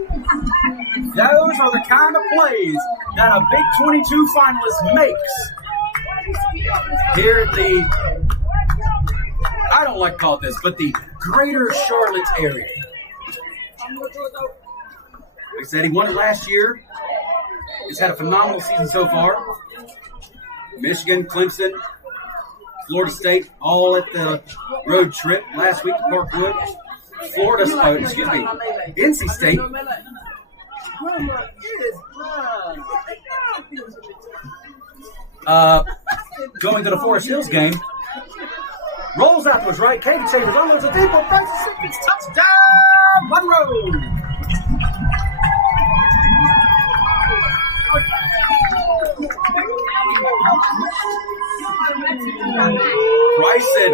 Those are the kind of plays that a Big 22 finalist makes here at the, I don't like to call it this, but the greater Charlotte area. Like I said, he won it last year. He's had a phenomenal season so far. Michigan, Clemson, Florida State, all at the road trip last week to Parkwood. NC State. Going to the Forest Hills game. Rolls out to his right. Caden Chambers unloads a deep one. It's touchdown, Monroe. Bryson,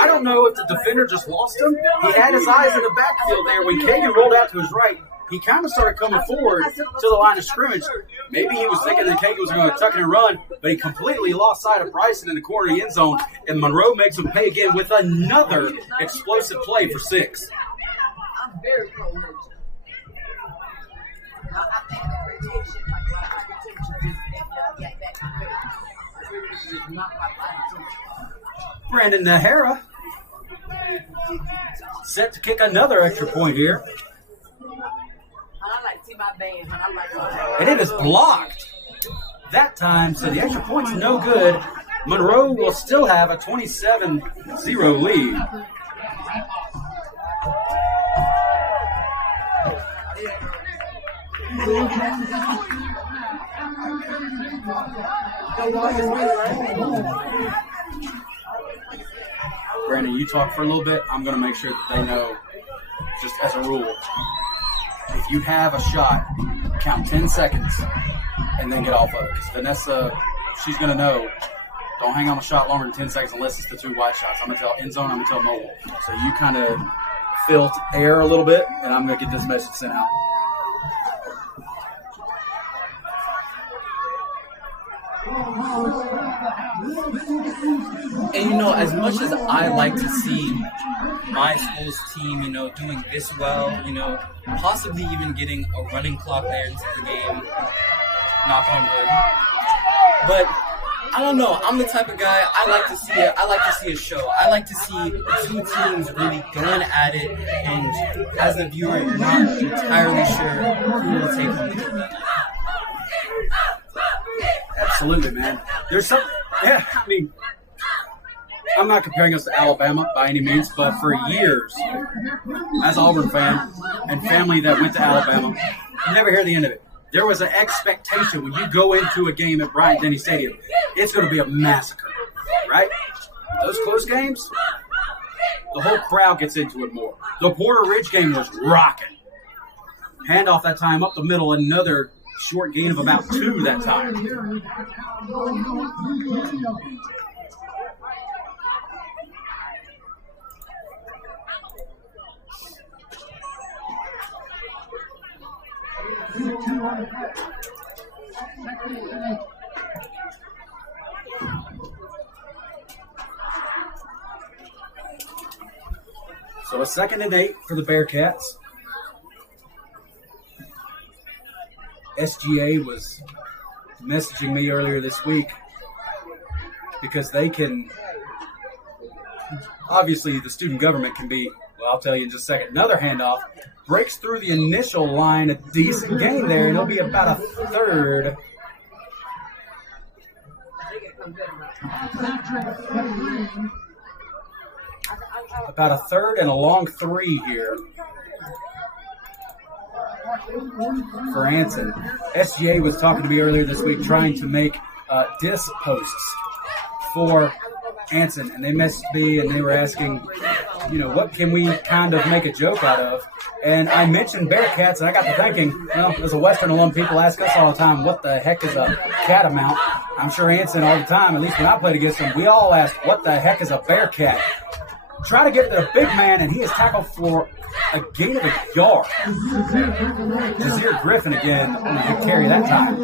I don't know if the defender just lost him. He had his eyes in the backfield there. When Kagan rolled out to his right, he kind of started coming forward to the line of scrimmage. Maybe he was thinking that Kagan was going to tuck it and run, but he completely lost sight of Bryson in the corner of the end zone, and Monroe makes him pay again with another explosive play for 6. I'm very pro-religion. I think that radiation, like what I is not my body. Brandon Nahara set to kick another extra point here. I like to see my band. And it is blocked that time, so the extra point's no good. Monroe will still have a 27-0 lead. Brandon, you talk for a little bit. I'm going to make sure that they know, just as a rule, if you have a shot, count 10 seconds and then get off of it. Because Vanessa, she's going to know, don't hang on a shot longer than 10 seconds unless it's the 2 wide shots. I'm going to tell end zone, I'm going to tell mobile. So you kind of fill air a little bit, and I'm going to get this message sent out. And, as much as I like to see my school's team, doing this well, possibly even getting a running clock there into the game, knock on wood. But I don't know. I'm the type of guy, I like to see it. I like to see a show. I like to see the 2 teams really going at it, and as a viewer, you're not entirely sure who will take home the win. Absolutely, man. There's some, I'm not comparing us to Alabama by any means, but for years, as an Auburn fan and family that went to Alabama, you never hear the end of it. There was an expectation when you go into a game at Bryant-Denny Stadium, it's going to be a massacre, right? Those close games, the whole crowd gets into it more. The Porter Ridge game was rocking. Handoff that time up the middle, another short gain of about 2 that time. So a 2nd and 8 for the Bearcats. SGA was messaging me earlier this week because they can, obviously the student government can be, well, I'll tell you in just a second. Another handoff breaks through the initial line, a decent gain there, and it'll be about a 3rd. About a 3rd and a long 3 here for Anson. SGA was talking to me earlier this week trying to make disc posts for Anson, and they messaged me and they were asking, what can we kind of make a joke out of? And I mentioned Bearcats, and I got to thinking, as a Western alum, people ask us all the time, what the heck is a catamount? I'm sure Anson all the time, at least when I played against him, we all ask, what the heck is a Bearcat? Try to get to the big man, and he is tackled for a gain of a yard. Jazeer Griffin again on the big carry that time.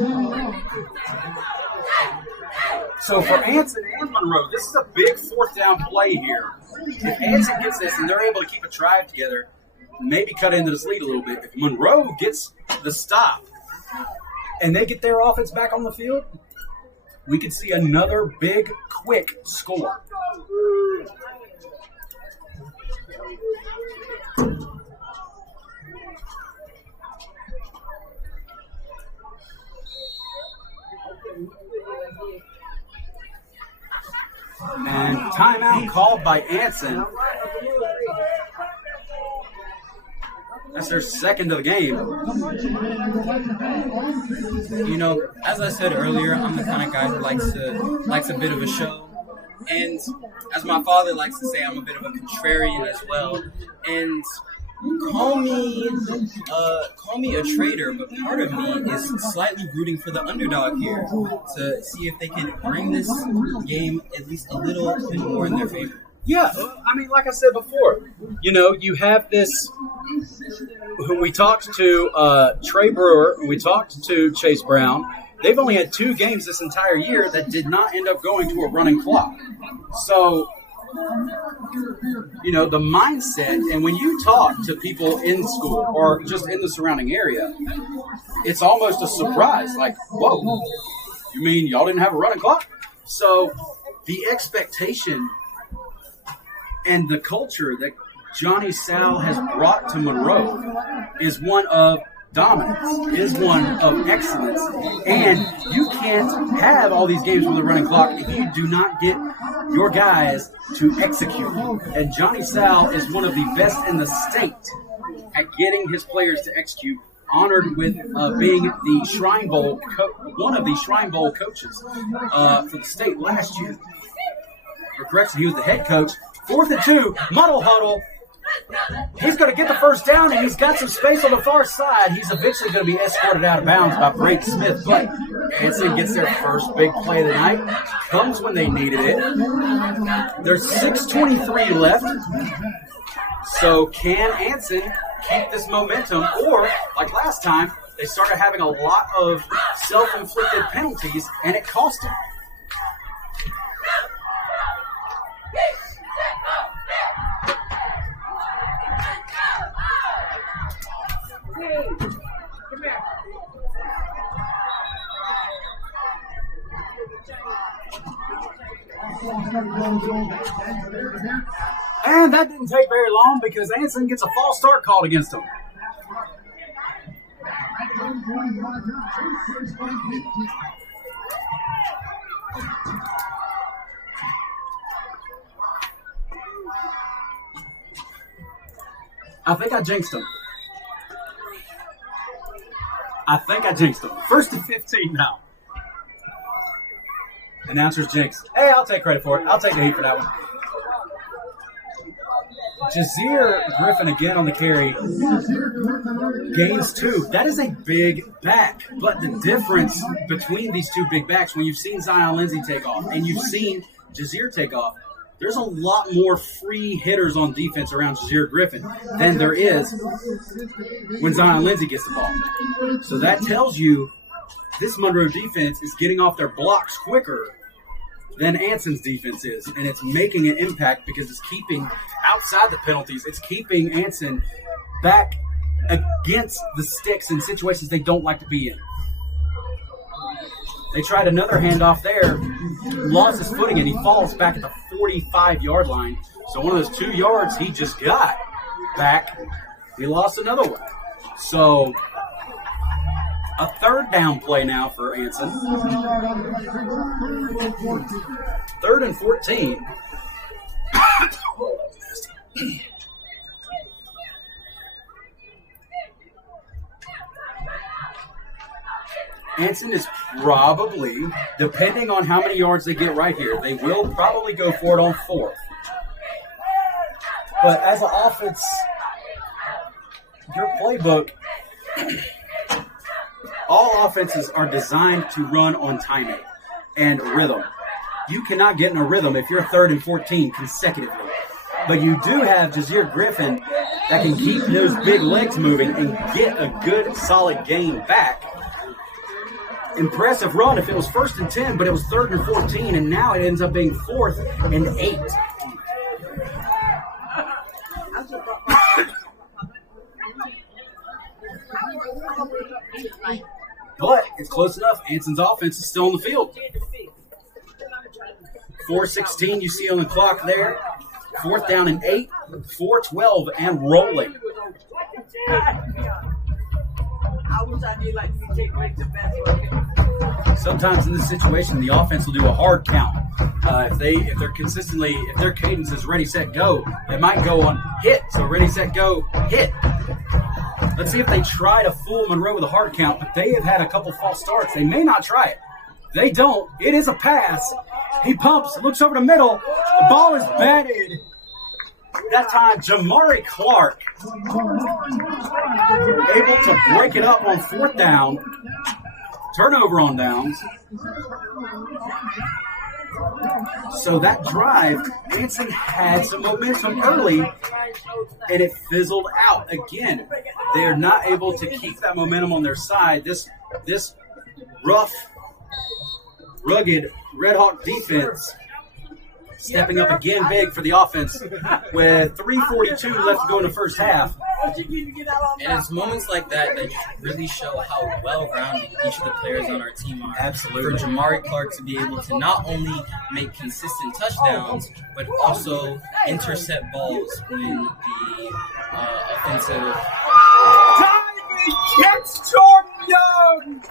So for Anson and Monroe, this is a big 4th down play here. If Anson gets this and they're able to keep a drive together, maybe cut into this lead a little bit. If Monroe gets the stop and they get their offense back on the field, we could see another big, quick score. And timeout called by Anson. That's their second of the game. You know, as I said earlier, I'm the kind of guy who likes a bit of a show. And as my father likes to say, I'm a bit of a contrarian as well. And call me a traitor, but part of me is slightly rooting for the underdog here to see if they can bring this game at least a little bit more in their favor. Yeah, I mean, like I said before, you know, you have this. We talked to Trey Brewer, we talked to Chase Brown. They've only had 2 games this entire year that did not end up going to a running clock. So, you know, the mindset, and when you talk to people in school or just in the surrounding area, it's almost a surprise. Like, whoa, you mean y'all didn't have a running clock? So the expectation and the culture that Johnny Sal has brought to Monroe is one of dominance, is one of excellence. And you can't have all these games with a running clock if you do not get your guys to execute. And Johnny Sal is one of the best in the state at getting his players to execute, honored with being the Shrine Bowl one of the Shrine Bowl coaches for the state last year. For correction, he was the head coach. 4th and 2, muddle huddle. He's going to get the first down, and he's got some space on the far side. He's eventually going to be escorted out of bounds by Braden Smith. But Anson gets their first big play of the night. Comes when they needed it. There's 6:23 left. So can Anson keep this momentum? Or, like last time, they started having a lot of self-inflicted penalties, and it cost them. Hey, come here. And that didn't take very long because Anson gets a false start called against him. I think I jinxed him. First and 15 now. Announcer's jinx. Hey, I'll take credit for it. I'll take the heat for that one. Jazeer Griffin again on the carry. Gains 2. That is a big back. But the difference between these 2 big backs, when you've seen Zion Lindsay take off and you've seen Jazeer take off, there's a lot more free hitters on defense around Jazeer Griffin than there is when Zion Lindsay gets the ball. So that tells you this Monroe defense is getting off their blocks quicker than Anson's defense is. And it's making an impact because it's keeping, outside the penalties, it's keeping Anson back against the sticks in situations they don't like to be in. They tried another handoff there, lost his footing, and he falls back at the 45-yard line. So one of those 2 yards he just got back, he lost another one. So a 3rd down play now for Anson. 3rd and 14. Anson is probably, depending on how many yards they get right here, they will probably go for it on 4th. But as an offense, your playbook, all offenses are designed to run on timing and rhythm. You cannot get in a rhythm if you're 3rd and 14 consecutively. But you do have Jazeer Griffin that can keep those big legs moving and get a good, solid gain back. Impressive run if it was 1st and 10, but it was 3rd and 14, and now it ends up being 4th and 8. close enough. Anson's offense is still on the field. 4:16 you see on the clock there. 4th down and 8. 4:12 and rolling. I wish I did like you take away the best. Sometimes in this situation, the offense will do a hard count. If their cadence is ready, set, go, they might go on hit. So ready, set, go, hit. Let's see if they try to fool Monroe with a hard count, but they have had a couple false starts. They may not try it. They don't. It is a pass. He pumps, looks over the middle. The ball is batted. That time, Jamari Clark able to break it up on 4th down. Turnover on downs. So that drive, Anson had some momentum early, and it fizzled out. Again, they are not able to keep that momentum on their side. This rough, rugged Red Hawk defense stepping up again big for the offense with 3:42 left to go in the first half. And it's moments like that that just really show how well-rounded each of the players on our team are. Absolutely. For Jamari Clark to be able to not only make consistent touchdowns, but also intercept balls when the offensive... Diving kicks Jordan Young!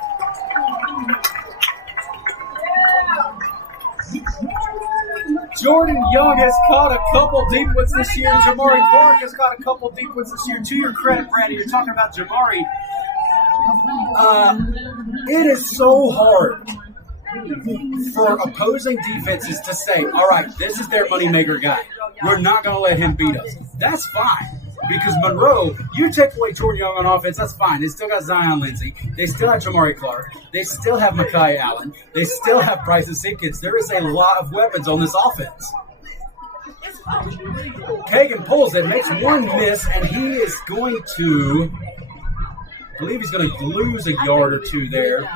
Jordan Young has caught a couple deep ones this year. Jamari Clark has caught a couple deep ones this year. To your credit, Brandon, you're talking about Jamari. It is so hard for opposing defenses to say, all right, this is their moneymaker guy. We're not going to let him beat us. That's fine. Because Monroe, you take away Jordan Young on offense, that's fine. They still got Zion Lindsay. They still have Jamari Clark. They still have Mekhi Allen. They still have Bryson Simpkins. There is a lot of weapons on this offense. Kagan pulls it, makes one miss, and he is going to, I believe he's going to lose a yard or two there.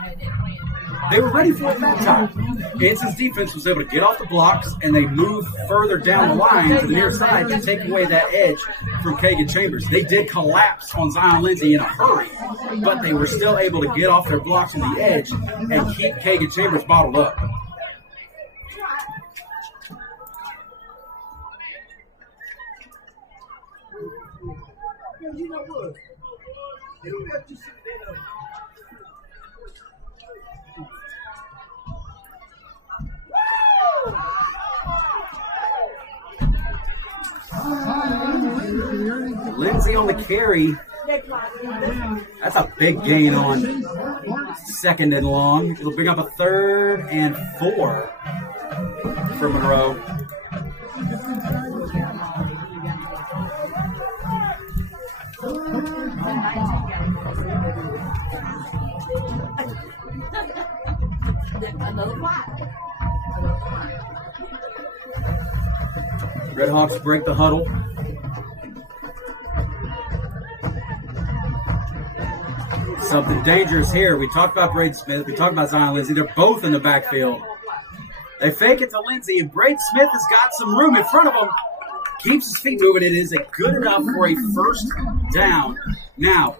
They were ready for it that time. Anson's defense was able to get off the blocks, and they moved further down the line to the near side to take away that edge from Kagan Chambers. They did collapse on Zion Lindsay in a hurry, but they were still able to get off their blocks on the edge and keep Kagan Chambers bottled up. You know what? They don't have to sit there. Lindsay on the carry. That's a big gain on 2nd and long. It'll bring up a 3rd and 4 for Monroe. Red Hawks break the huddle. Something dangerous here. We talked about Braden Smith. We talked about Zion Lindsay. They're both in the backfield. They fake it to Lindsay, and Braden Smith has got some room in front of him. Keeps his feet moving. It is good enough for a 1st down. Now,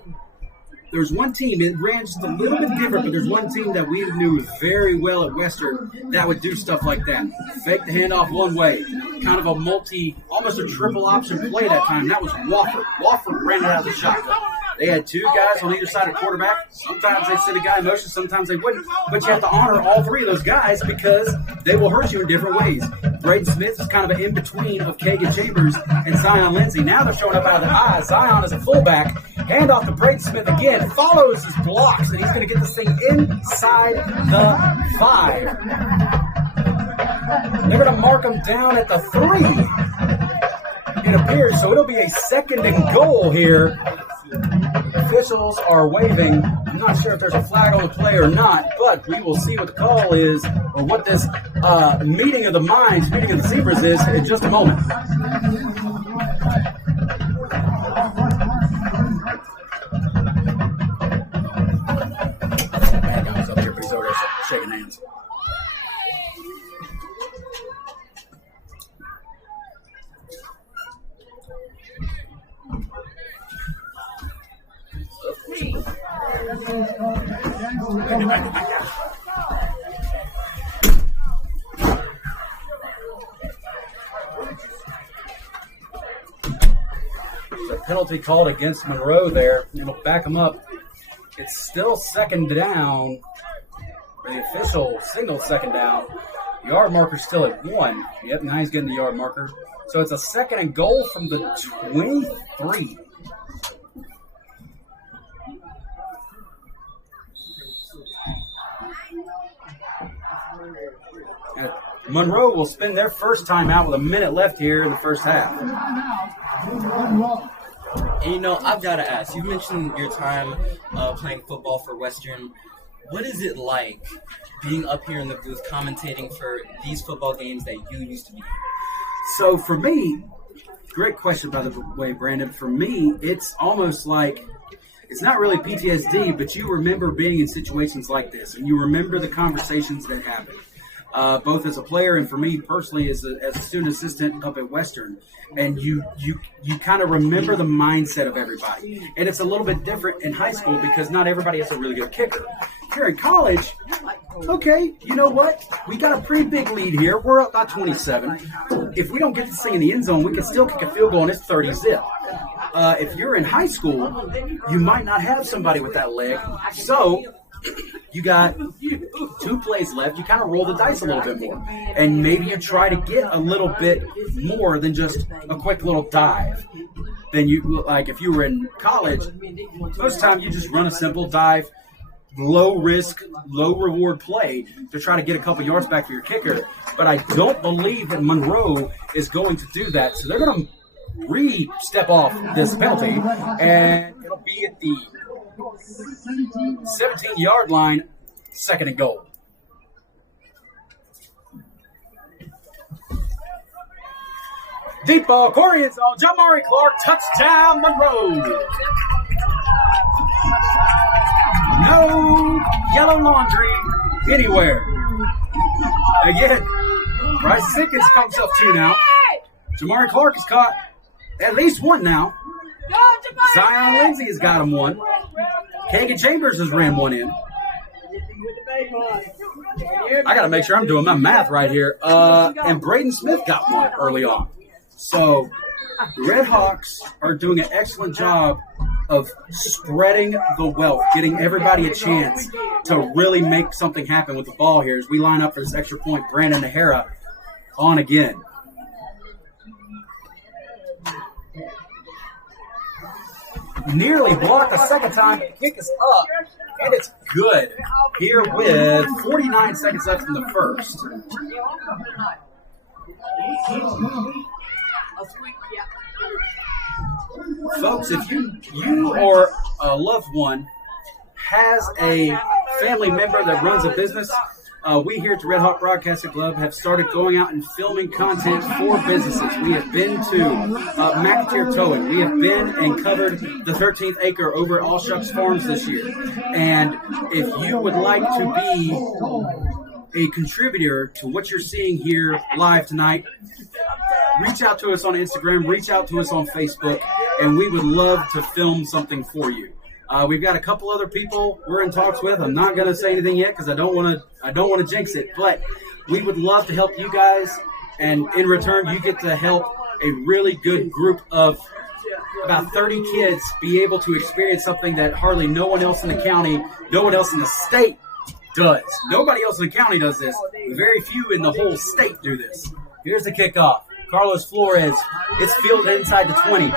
there's one team, it ran just a little bit different, but there's one team that we knew very well at Western that would do stuff like that. Fake the handoff one way. Kind of a almost a triple option play that time. That was Wofford. Wofford ran it out of the shotgun. They had 2 guys on either side of quarterback. Sometimes they'd send a guy in motion, sometimes they wouldn't. But you have to honor all 3 of those guys because they will hurt you in different ways. Braden Smith is kind of an in-between of Kagan Chambers and Zion Lindsay. Now they're showing up out of the eye. Zion is a fullback. Handoff to Braden Smith again. Follows his blocks, and he's going to get this thing inside the 5. They're going to mark him down at the 3. It appears, so it'll be a 2nd and goal here. Officials are waving. I'm not sure if there's a flag on the play or not, but we will see what the call is or what this meeting of the minds, meeting of the zebras is in just a moment. Bad guys up here, but he's over there shaking hands. The penalty called against Monroe there. It'll back them up. It's still second down. The official signal second down. Yard marker's still at 1. Yep, now he's getting the yard marker. So it's a second and goal from the 23. And Monroe will spend their first timeout with a minute left here in the first half. And you know, I've got to ask, you mentioned your time playing football for Western. What is it like being up here in the booth commentating for these football games that you used to be? So for me, great question, by the way, Brandon. For me, it's almost like, it's not really PTSD, but you remember being in situations like this, and you remember the conversations that happened, both as a player and for me personally as a student assistant up at Western. And you kind of remember the mindset of everybody. And it's a little bit different in high school because not everybody has a really good kicker. Here in college, okay, you know what? We got a pretty big lead here. We're up by 27. If we don't get this thing in the end zone, we can still kick a field goal and it's 30-zip. If you're in high school, you might not have somebody with that leg. So you got 2 plays left. You kind of roll the dice a little bit more. And maybe you try to get a little bit more than just a quick little dive. Then you, like if you were in college, most of the time you just run a simple dive, low risk, low reward play to try to get a couple yards back for your kicker. But I don't believe that Monroe is going to do that. So they're going to step off this penalty, and it'll be at the 17-yard line, second and goal. Deep ball, Corey is on. Jamari Clark, touchdown, Monroe. No yellow laundry anywhere. Again, Bryce Sickens comes up 2 now. Jamari Clark has caught at least 1 now. Zion Lindsay has got him 1. Kagan Chambers has ran 1 in. I got to make sure I'm doing my math right here. And Braden Smith got 1 early on. So the Red Hawks are doing an excellent job of spreading the wealth, getting everybody a chance to really make something happen with the ball here as we line up for this extra point. Brandon Nahara on again. Nearly blocked a second time. The kick is up, and it's good here with 49 seconds left in the first. Folks, if you or a loved one has a family member that runs a business, we here at the Red Hawk Broadcasting Club have started going out and filming content for businesses. We have been to McAteer Towing. We have been and covered the 13th acre over at All Shucks Farms this year. And if you would like to be a contributor to what you're seeing here live tonight, reach out to us on Instagram, reach out to us on Facebook, and we would love to film something for you. We've got a couple other people we're in talks with. I'm not going to say anything yet because I don't want to jinx it. But we would love to help you guys, and in return, you get to help a really good group of about 30 kids be able to experience something that hardly no one else in the county, no one else in the state does. Nobody else in the county does this. Very few in the whole state do this. Here's the kickoff. Carlos Flores. It's fielded inside the 20.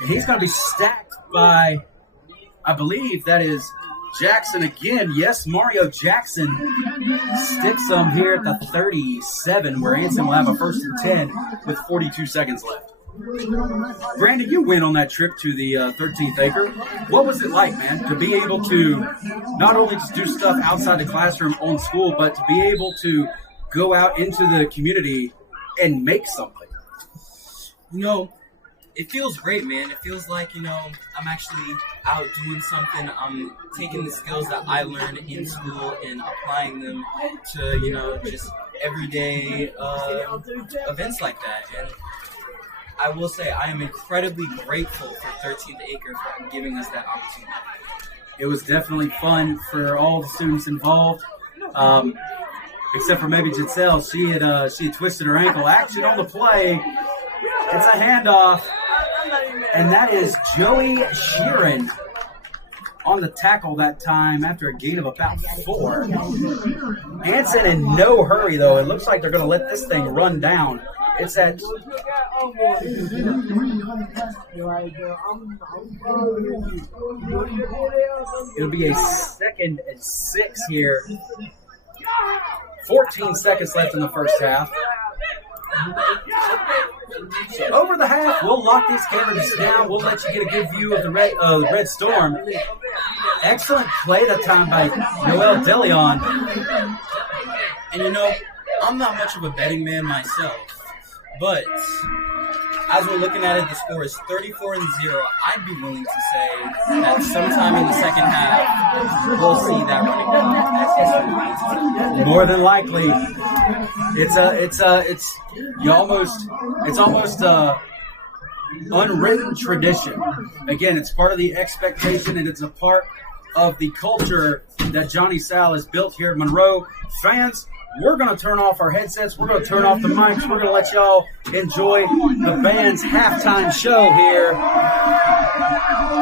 And he's going to be stacked by, I believe that is Jackson again. Yes, Mario Jackson sticks them here at the 37, where Anson will have a 1st and 10 with 42 seconds left. Brandon, you went on that trip to the 13th acre. What was it like, man, to be able to not only just do stuff outside the classroom on school, but to be able to go out into the community and make something? You know, it feels great, man. It feels like, you know, I'm actually out doing something. I'm taking the skills that I learned in school and applying them to, you know, just everyday events like that. And I will say I am incredibly grateful for 13th Acre for giving us that opportunity. It was definitely fun for all the students involved, except for maybe Giselle. She had twisted her ankle. Action on the play. It's a handoff, and that is Joey Sheeran on the tackle that time after a gain of about 4. Anson in no hurry, though. It looks like they're going to let this thing run down. It's at... It'll be a 2nd and 6 here. 14 seconds left in the first half. So over the half, we'll lock these cameras down. We'll let you get a good view of the Red Storm. Excellent play that time by Noel DeLeon. And you know, I'm not much of a betting man myself, but as we're looking at it, the score is 34-0. I'd be willing to say that sometime in the second half, we'll see that running back. More than likely, it's almost unwritten tradition. Again, it's part of the expectation, and it's a part of the culture that Johnny Sal has built here at Monroe. Fans, we're going to turn off our headsets. We're going to turn off the mics. We're going to let y'all enjoy the band's halftime show here.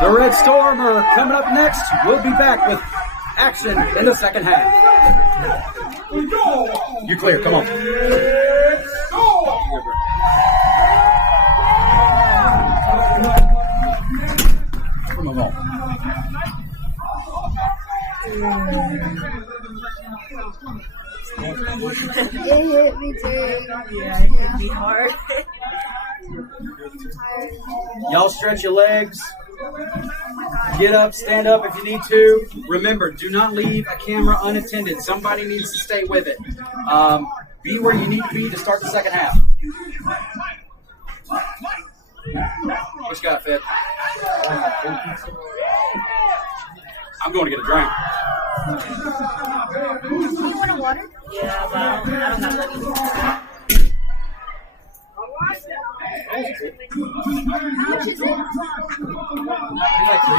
The Red Storm are coming up next. We'll be back with action in the second half. You clear. Come on. Come on. It hit me too. Yeah, it hit me hard. Y'all stretch your legs. Get up, stand up if you need to. Remember, do not leave a camera unattended. Somebody needs to stay with it. Be where you need to be to start the second half. What you got, Fed? I'm going to get a drink. You want a water? Yeah, but I don't have money. How much is it? Like $3.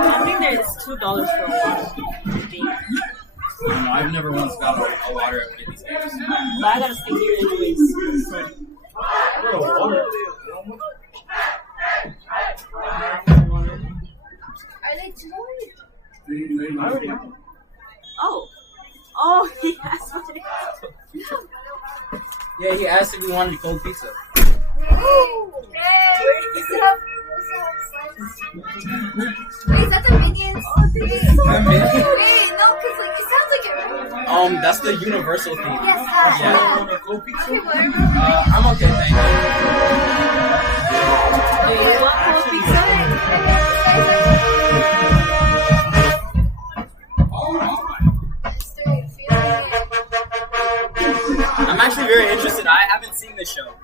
I think there's $2 for a water. I don't know, I've never once got a water at one of these games. But I gotta stay here anyways. So. Are they $2? Oh, he asked what it is. Yeah, he asked if we wanted cold pizza. Hey! Wait, is that the Minions? Wait, The Minions? wait, no, because like, it sounds like it. That's the universal theme. Yes, that. Yeah. Okay, whatever. I'm okay, thank you. Do you want cold pizza? I'm actually very interested. I haven't seen this show.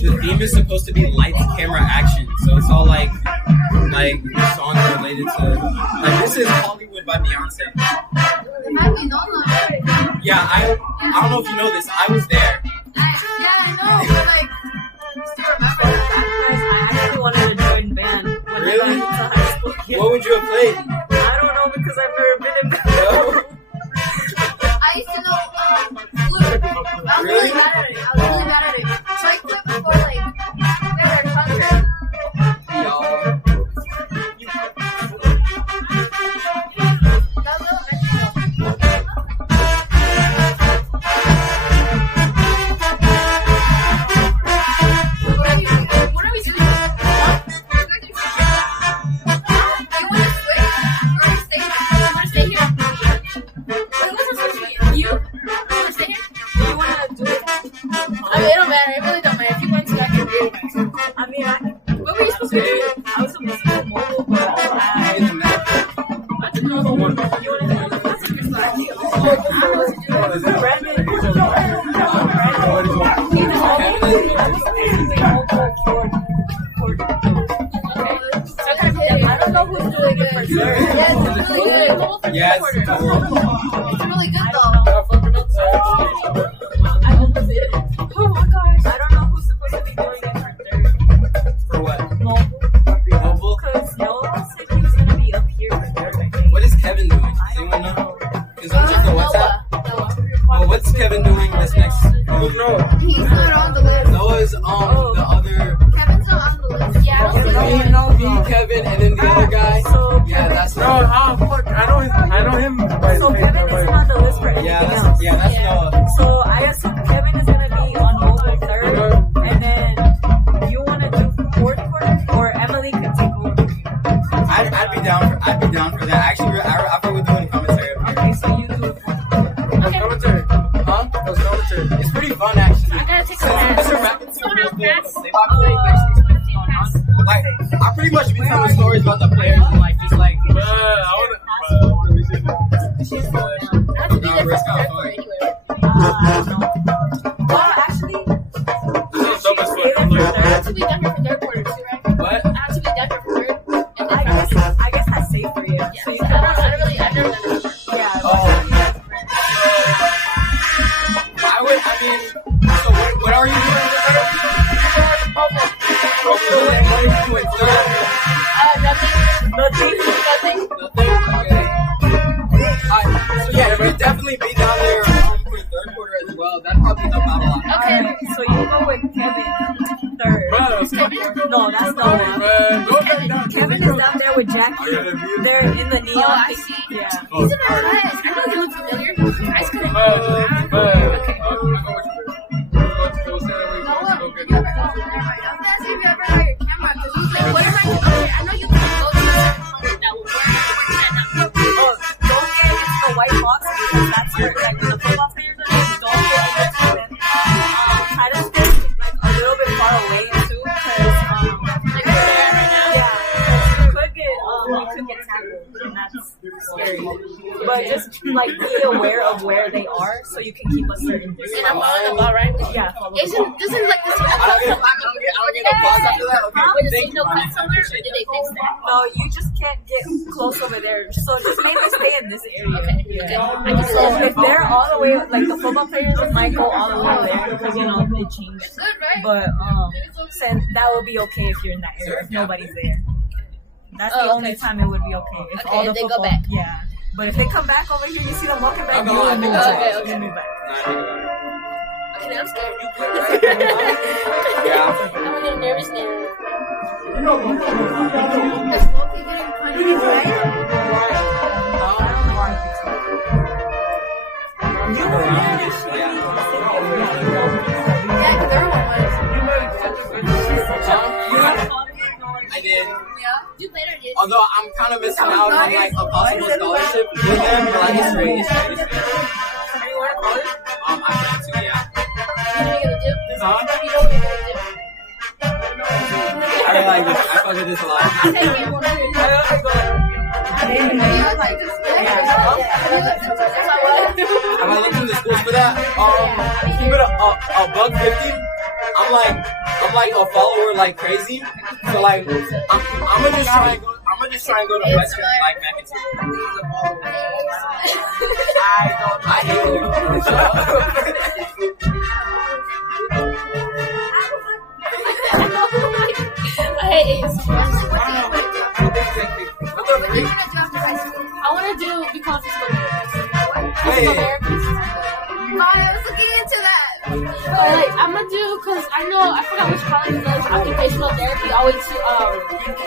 The theme is supposed to be lights, camera, action, so it's all like songs related to this is Hollywood by Beyonce. Yeah, I don't know if you know this. I was there. I know, but like, still remember that. I actually wanted to join band when I Really? got into high school. Yeah. What would you have played? I don't know because I've never been in band. No? I used to know flute. I was really bad at it. So I quit before like their concert. Y'all. That was elementary What are we doing? You want to switch or stay here? You want to stay here? Wait, what's the switching? You want to stay here? Do you want to do it? I mean, it don't matter. It really don't matter. If you want to, I can do it. I mean, What were you supposed to do? I was supposed to go mobile, but also I It doesn't matter. I don't know who's doing it for sure. Yeah, it's really good. Yes. It's really good though. I almost did. Oh my gosh. I don't know who's supposed to be doing it for third. For what? Mobile. Because Noah said he was going to be up here for third, I think. What is Kevin doing? Does anyone know? Can someone check the WhatsApp? Well, what's Kevin doing this next? Who's Noah? He's not on the list. Noah's on the other. Kevin's not on the list. Yeah, I don't see him. Me, Kevin, and then the other guy. So Yeah, that's No, fuck. I know him. So Kevin isn't on the list for anything else. that's Noah. So I assume Kevin is going to be on mobile third, and then you want to do fourth quarter, or Emily can take over. I'd be down for that. Actually, I thought we're doing commentary up here. Okay, so you do. Commentary. Huh? That's commentary. It's pretty fun, actually. I gotta take a Mr. pass. McIntyre, they populate like I pretty much be telling stories about the players and like just like. I wanna be serious. That's to be there for third quarter anyway. Well, actually, So much fun. I have to be done here for third quarter too, right? What? I have to be done here for third. And then I guess that's safe for you. yeah, So you I can don't really, I've never done it before. yeah. I mean, so what are you doing in the third? What are you doing third? Nothing. Nothing? Okay. So yeah, you could definitely be down there for third quarter as well. That'd probably help out a lot. Okay. Alright, so you go with Kevin third. No, that's not Kevin is down there with Jackie. They're in the neon. Oh, I see. Yeah. He's in my class. I know you look familiar. I just couldn't. Okay. I know you can go to that will work. Oh, don't get into the white box because that's where like the football players are. Don't get into them. Try to stay like a little bit far away too, because you could get tackled and that's scary. But just like be aware of where they are so you can keep a certain distance. And I'm following the ball, right? Yeah, follow the Isn't ball. this is like this? I don't get a pause after that. Okay. Wait, is Thank there no you. cut somewhere, or did they fix that? No, you just can't get close over there. So just mainly stay in this area. Okay. Yeah. So if they're all the way, like the football players might go all the way over there because you know it changed. It's good, right? But that will be okay if you're in that area. If nobody's there, that's the only time it would be okay. If Okay, all the if they go football, back. yeah. But if they come back over here, you see them walking back. I'm You going will move back. back. Okay. You move back. Okay, now I'm scared. Yeah. I'm a little nervous now. You know, It's okay, getting punched, right? Yeah, the third one was. I did. Yeah. You played or did? Although I'm kind of missing out on like a possible scholarship with them, but like it's straight. I plan to, yeah. You know what you're gonna do? Huh? You know what you're gonna do? I really like this. I fuck with this a lot. I'll take it one of you like this? Have I looked in the schools for that? Keep it a buck 50. I'm like a follower like crazy. So like I'm gonna just try and go to Western like McIntyre. I hate you. I hate Ace. What are you gonna do after high school? I want to do become physical therapist. I was looking into that. Like, I'm gonna do, cause I forgot which college does occupational therapy all the way to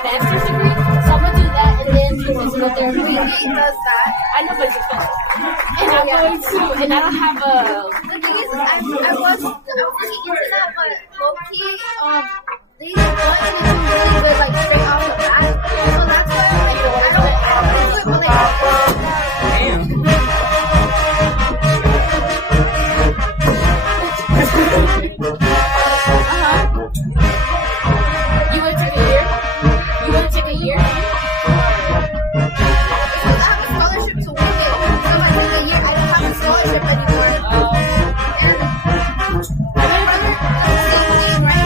master's degree. So I'm gonna do that and then do physical therapy. He does that. I know, but it's expensive. And I'm going to, and I don't have a. The thing is, I was looking into that, but low key, they want you to do really good, like straight off the bat. So that's why I don't do it, but You would take a year? You would take a year? Because I have a scholarship to work it. So if I take a year, I don't have a scholarship anymore. And my brother, same thing, right?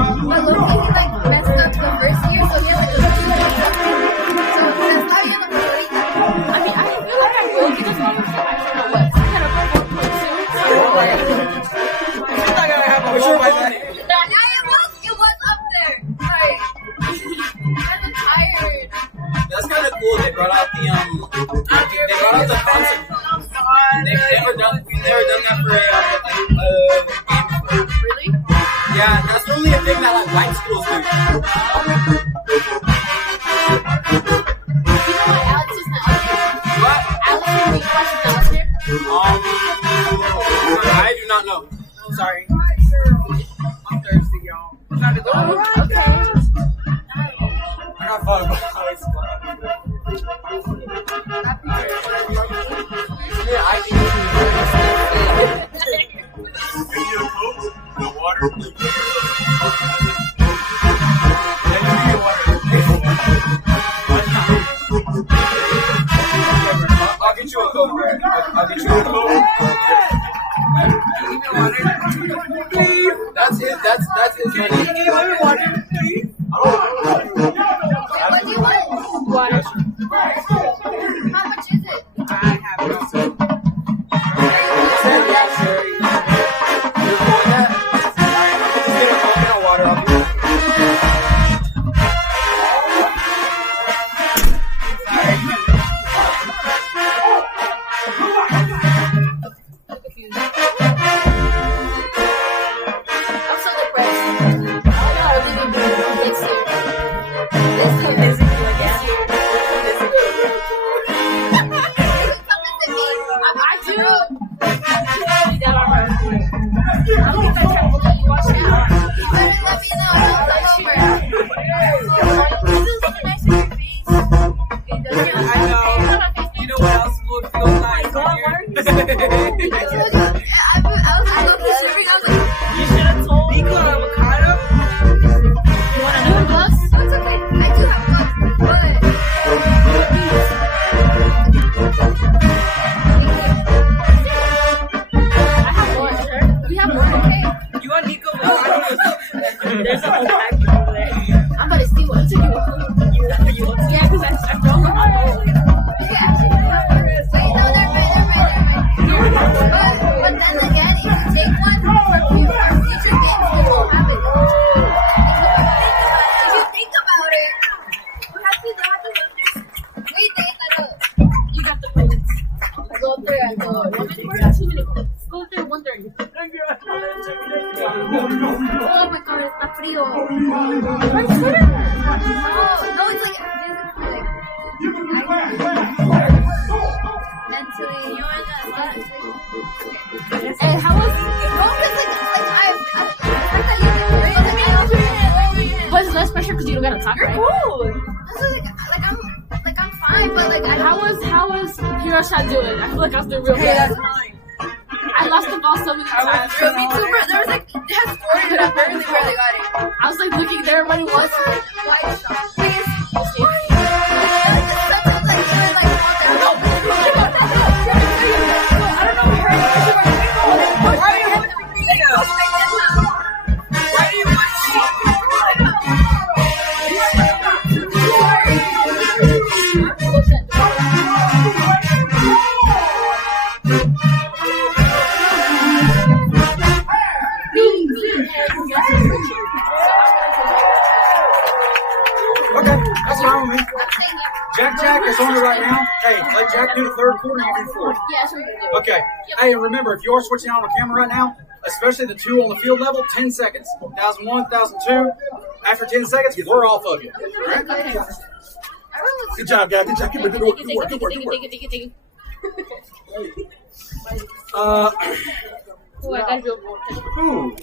But look, he like messed up the first year, so he like just I mean, I feel like I will because my first time I don't know what. I had a 1.2. You're not gonna have a low by that. it was up there. Sorry. I'm tired. That's kind of cool. They brought out the concert. They've never done that for a game before. Really? Yeah, that's only a thing that like white schools do. You know what? Alex is not up here. What? Alex is not up here. I do not know. Sorry. I'm thirsty, y'all. Time to go. Okay. I got thought about how it's yeah, I can The water. I'll get you a Coke. I'll get you a Coke. That's his money. What do you want? What? How much is it? I have it also. Yeah, sure. You're going that? Alright, I'm just gonna coconut water up here. I'm so depressed. I gotta really do it next year. This year. Is it you again? I do. That are I don't think I will let you watch now. You better let me know. This is looking nice in your face. It doesn't. I know. You know what else would feel nice? I was sleeping. I was like, You should have told me. Nico avocado? You want to know gloves? that's okay. I do have gloves, but I have one. We have one. okay. You want Nico avocado? There's a whole package over there. I'm about to steal one. You want Yeah, because I'm wrong with my own. Okay, actually, wait, no, they're right. But then again, if you take one from your future games, they won't have it. If you think about it, you have to wait, You got the points. Go up there at the 1 minute, 2 minutes. Go up there 1:30. oh my god, está frío. No, it's like mentally, you are not. And how was but it's less pressure because you don't gotta talk, right? I'm fine, but like How was Hero Shot doing? I feel like I was doing real Hey, bad. that's mine. I lost the ball so many times. me too, bro. There was like it has scored, but I barely got it. I was like looking there, everybody was. White shot. I don't know where Why do you want to Why do you want Okay, that's fine with me. Jack is on it right now. Hey, let Jack do the third quarter, you do fourth. Yeah, that's what we're gonna do. Okay. Hey, and remember, if you are switching out on camera right now, especially the two on the field level, 10 seconds. 1,001, 1,002. After 10 seconds, we're off of you. All right? Good job, guys. Good job. Good work. Good work. Good work. Good work. Take it. Ooh, I gotta do more. Ooh.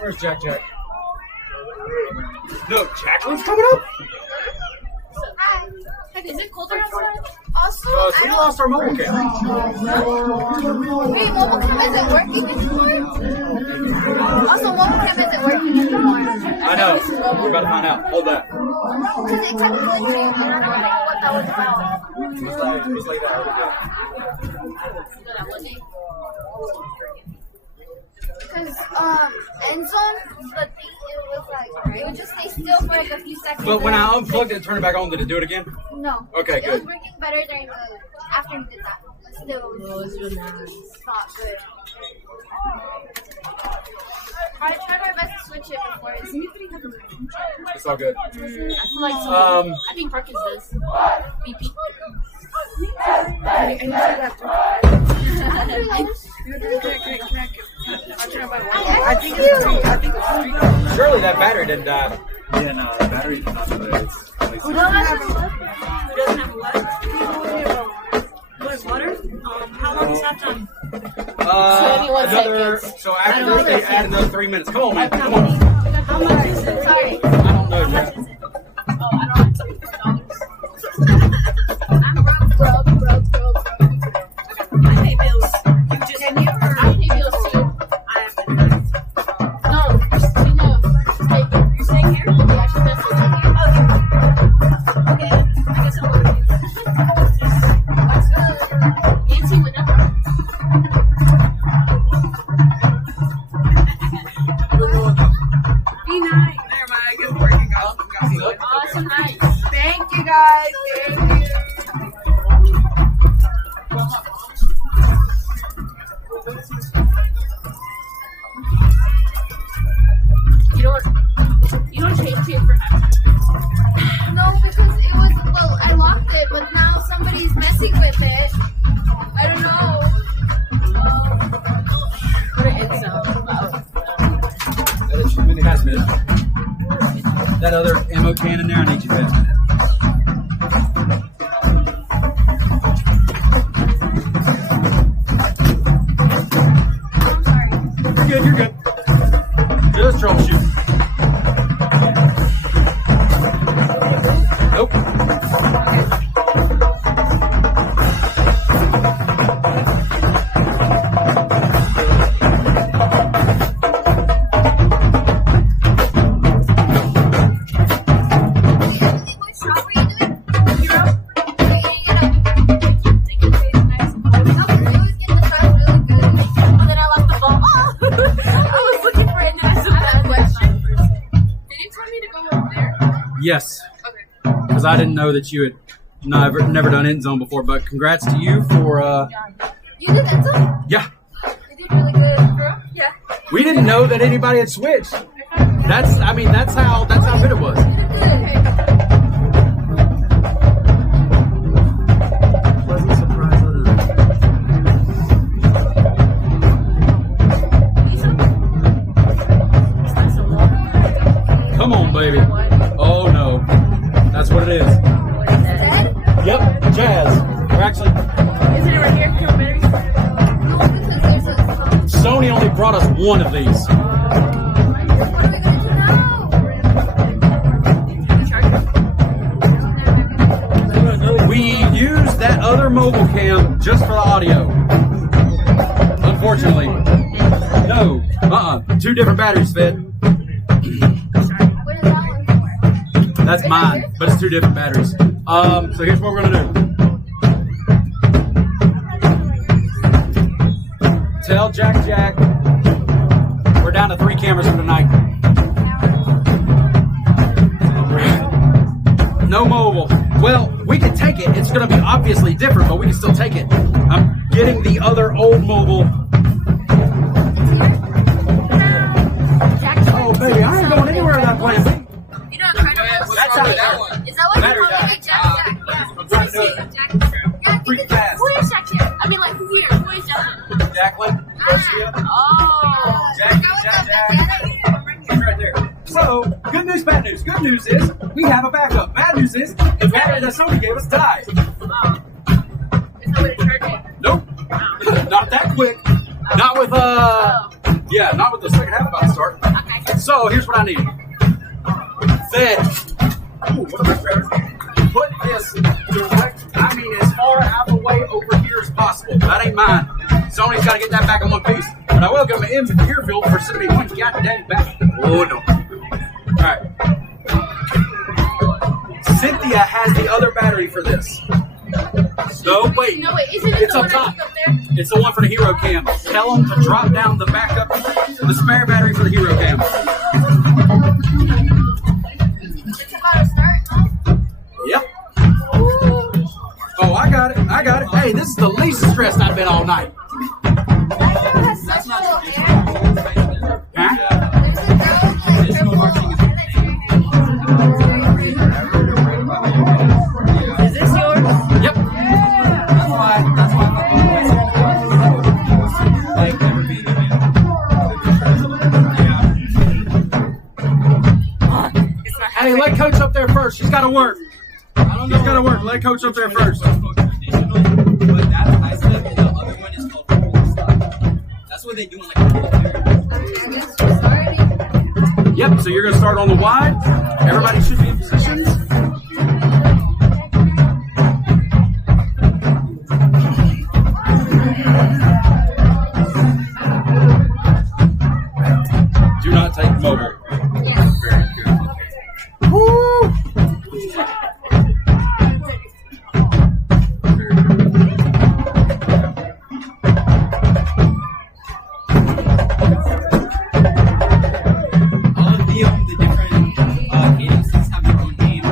Where's Jack? No, Jacqueline's coming up? Heck, is it colder outside? Also, We lost our mobile cam. wait, mobile cam isn't working anymore? Also, mobile cam isn't working anymore. I know. We're about to find out. Hold that. Because it kept glitching, and I don't know what that was about. It was like that. That one day. because Anson, the thing, it was like, it would just stay still for like a few seconds. But when I unplugged it and turned it back on, did it do it again? No. Okay, It was good. working better during after he did that. But still, it was not good. I tried my best to switch it before. It's all good. I feel like I think Perkins does. BP. I think it's 3. Surely that battery didn't die. Yeah, no, the battery's not good. Who doesn't have a what? What, water? How long is that time? 21 seconds. So after this, they add another 3 minutes. Come on, man. Come on. How much is it? Sorry. I don't know. How much Jack. is it? Oh, I don't have $74. I'm broke. I pay bills. You just I pay bills too. I have been. No, we know. You're staying here? Yeah, she's definitely staying here. Okay. I guess I'm going to Anson went up. Be nice. Never mind. I guess working out. Oh, so nice. Thank you guys. Thank you. You don't change it for halftime. No, because it was, well, I locked it, but now somebody's messing with it. I don't know. Put it in zone. Pass minute. That other ammo can in there, I need you pass minute. I'm sorry. You're good. Just troubleshoot. Nope. What shop were you doing? Hero? Okay, you always get the shot really good. And then I left the ball. Oh! I was looking for it and I took that question. Did you tell me to go over there? Yes. Okay. Because I didn't know that you had never done end zone before, but congrats to you for, You did that too? yeah. You did really good, girl. Yeah. We didn't know that anybody had switched. That's how good it was. You did good. Wasn't surprised other than come on, baby. Oh no. That's what it is. Dead? Yep, Jazz. Or actually, Isn't it right here? Can we No, because there's a Sony only brought us one of these. what are we gonna do now? We used that other mobile cam just for the audio. Unfortunately. No. 2 different batteries fed. What is that one for? That's mine, but it's 2 different batteries. So here's what we're gonna do. Tell Jack, we're down to 3 cameras for tonight. No mobile. Well, we can take it. It's going to be obviously different, but we can still take it. I'm getting the other old mobile. Oh, baby, I ain't going anywhere without playing. You know, Incredibles. That's how that one. Is that what Battery you call died. it? Jack? Yeah. I'm trying to do it. Yeah, I think Freak it's fast. Who is Jack here? I mean, like, who here? Who is Jack? Jacqueline Garcia. Oh. Jack. She's right there. So, good news, bad news. Good news is we have a backup. Bad news is the battery that Sony gave us died. Wow. Is that what it turned in? Nope. Not that quick. Not with yeah, not with the second half about to start. Okay. So here's what I need. Then put this direct, I mean as far out of the way over here as possible. That ain't mine. Sony's got to get that back in one piece. But I will give him an earfield for sending me one goddamn back. Oh no. Alright. Cynthia has the other battery for this. No, wait. No, wait. Isn't it It's the up one top. I took up there? It's the one for the hero cam. Tell them to drop down the backup, the spare battery for the hero cam. It's about to start, no? Yep. Oh, I got it. Hey, this is the least stressed I've been all night. That girl has such little hair. Huh? There's a girl with like purple hair. Is this yours? Yep. That's why I'm like never being a It's not Hey, let coach up there first. She's got to work. I don't know. She's got to work. Let coach up there first. But that's high step, and the other one is called football style. That's what they do in like a military. Yep. So you're going to start on the wide. Everybody should be in positions. Do not take mobile. Very good. Woo! All of the different agencies have their own names.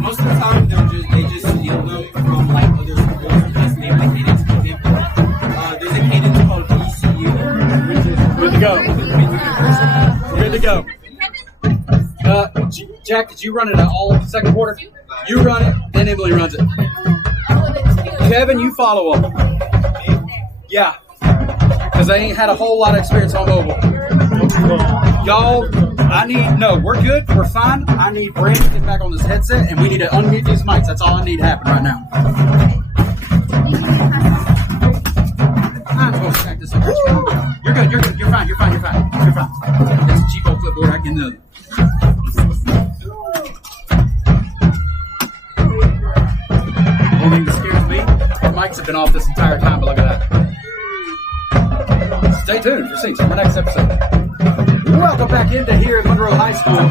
Most of the time, they just steal them from like other schools and just name the cadence. For example, there's a cadence called ECU, which is Good to go. Good to go. Jack, did you run it at all second quarter? You run it, then Emily runs it. Kevin, you follow them. Yeah. Because they ain't had a whole lot of experience on mobile. Y'all, we're good. We're fine. I need Brandon to get back on this headset, and we need to unmute these mics. That's all I need to happen right now. I'm going to stack this up. You're good. You're fine. It's a cheap old clipboard. I can do it. Only thing that scares me, our mics have been off this entire time, but look at that. Stay tuned for seats on the next episode. Welcome back into here at Monroe High School.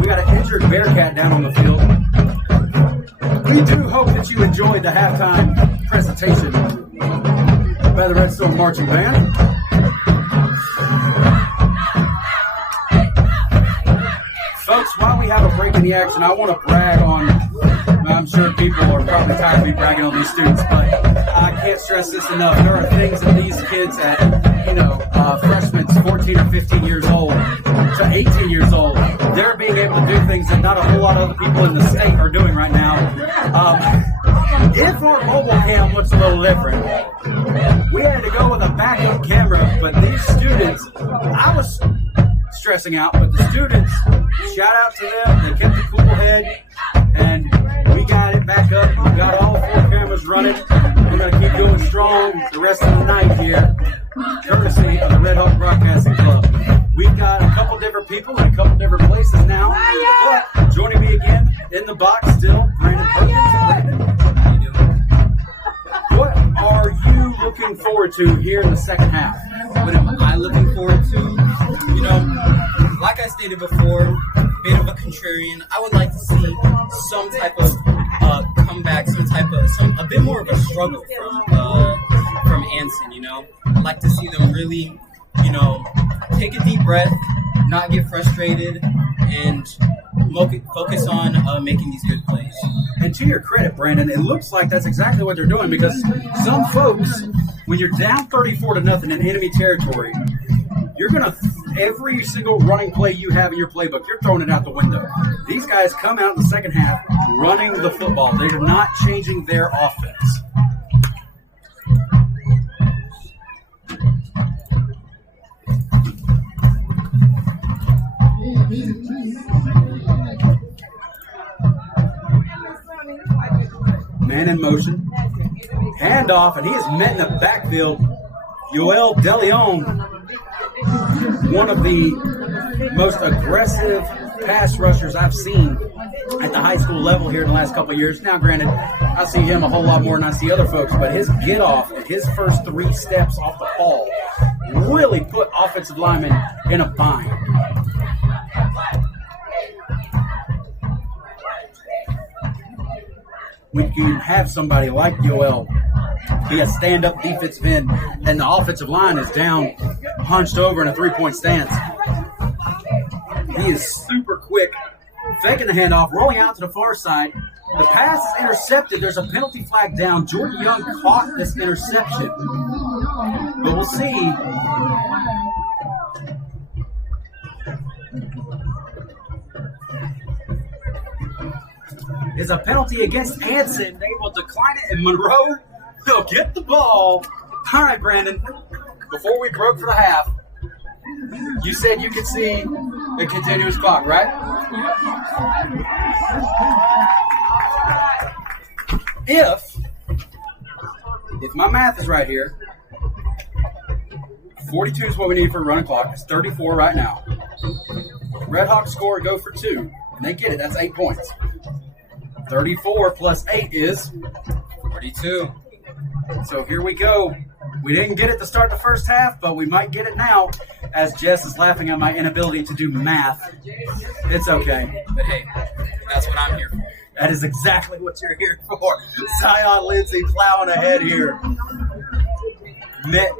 We got an injured Bearcat down on the field. We do hope that you enjoyed the halftime presentation by the Redstone Marching Band. Folks, while we have a break in the action, I want to brag on, I'm sure people are probably tired of me bragging on these students, but I can't stress this enough. There are things that these kids at, freshmen 14 or 15 years old to 18 years old, they're being able to do things that not a whole lot of other people in the state are doing right now. If our mobile cam looks a little different, we had to go with a backup camera, but these students, I was stressing out, but the students, shout out to them, they kept a cool head, and we got it back up. We got all 4 cameras running. We're going to keep going strong the rest of the night here, courtesy of the Red Hawk Broadcasting Club. We've got a couple different people in a couple different places now. But joining me again in the box still, Brandon Perkins. Brandon, what are you looking forward to here in the second half? What am I looking forward to? Like I stated before, bit of a contrarian. I would like to see some type of comeback, a bit more of a struggle from Anson. I'd like to see them really, take a deep breath, not get frustrated, and focus on making these good plays. And to your credit, Brandon, it looks like that's exactly what they're doing, because some folks, when you're down 34-0 in enemy territory, you're going to, every single running play you have in your playbook, you're throwing it out the window. These guys come out in the second half running the football. They're not changing their offense. Man in motion. Handoff, and he is met in the backfield. Yoel DeLeon, one of the most aggressive pass rushers I've seen at the high school level here in the last couple of years. Now, granted, I see him a whole lot more than I see other folks, but his get off at his first 3 steps off the ball really put offensive linemen in a bind. when you have somebody like Yoel be a stand-up defensive end and the offensive line is down, hunched over in a three-point stance. He is super quick, faking the handoff, rolling out to the far side. The pass is intercepted. There's a penalty flag down. Jordan Young caught this interception. But we'll see. Is a penalty against Anson. They will decline it, and Monroe will get the ball. All right, Brandon. Before we broke for the half, you said you could see a continuous clock, right? If my math is right here, 42 is what we need for a running clock. It's 34 right now. Red Hawks score, go for 2, and they get it. That's 8 points. 34 plus 8 is 42. So here we go. We didn't get it to start the first half, but we might get it now, as Jess is laughing at my inability to do math. It's okay. But hey, that's what I'm here for. That is exactly what you're here for. Zion Lindsay plowing ahead here. Met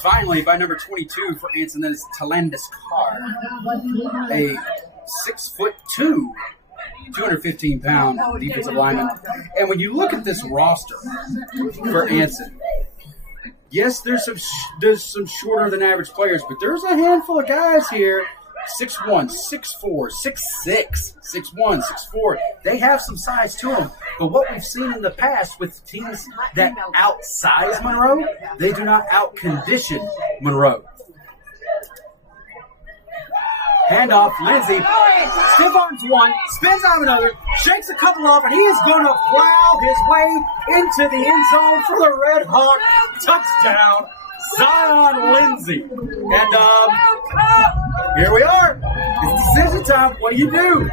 finally by number 22 for Anson. That is Talandis Carr, a 6'2", 215-pound defensive lineman. And when you look at this roster for Anson, yes, there's some shorter than average players, but there's a handful of guys here. 6'1", 6'4", 6'6", 6'1", 6'4". They have some size to them. But what we've seen in the past with teams that outsize Monroe, they do not out-condition Monroe. Handoff, Lindsay, stiff arms one, spins out another, shakes a couple off, and he is going to plow his way into the end zone for the Red Hawk touchdown. Zion Lindsay. And here we are. It's decision time. What do?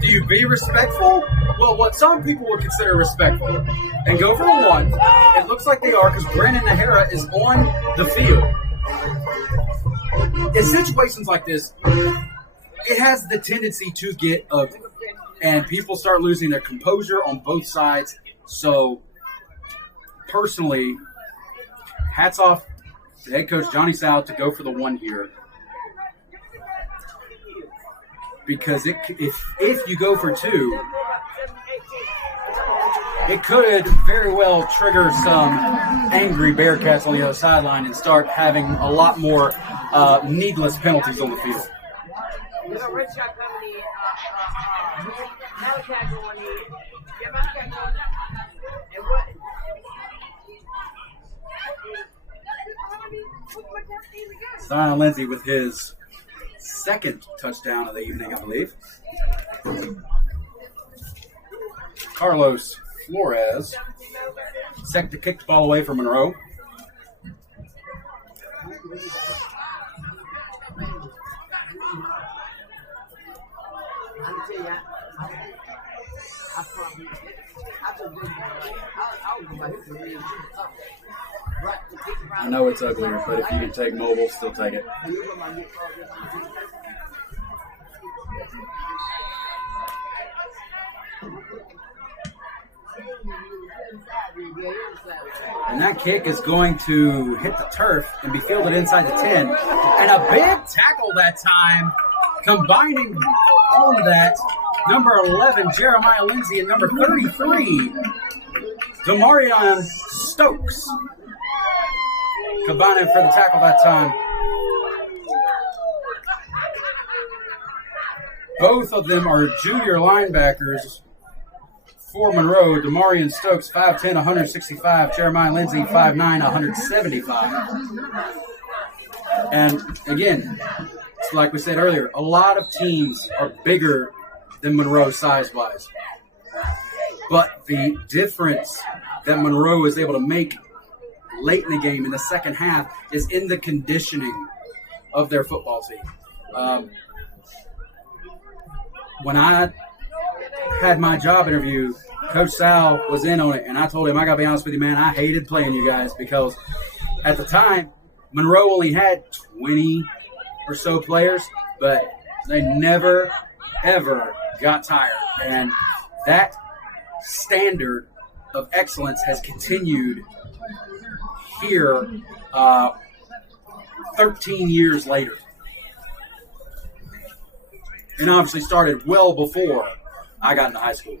Do you be respectful? Well, what some people would consider respectful and go for a 1. It looks like they are because Brandon Nahara is on the field. In situations like this, it has the tendency to get ugly, and people start losing their composure on both sides. So, personally, hats off to head coach Johnny Sal to go for the 1 here. Because if you go for 2, it could very well trigger some angry Bearcats on the other sideline and start having a lot more needless penalties on the field. Zion Lindsay with his second touchdown of the evening, I believe. Carlos Flores set to kick the ball away from Monroe. I know it's uglier, but if you can take mobile, still take it. And that kick is going to hit the turf and be fielded inside the 10. And a big tackle that time, combining on that. Number 11, Jeremiah Lindsay, and number 33, Demarion Stokes, combining for the tackle that time. Both of them are junior linebackers for Monroe. Demarion Stokes, 5'10", 165. Jeremiah Lindsay, 5'9", 175. And again, like we said earlier, a lot of teams are bigger than Monroe size-wise. But the difference that Monroe is able to make late in the game, in the second half, is in the conditioning of their football team. When I had my job interview, Coach Sal was in on it, and I told him, I got to be honest with you, man, I hated playing you guys because at the time, Monroe only had 20 or so players, but they never, ever got tired. And that standard of excellence has continued here 13 years later. And obviously started well before I got into high school.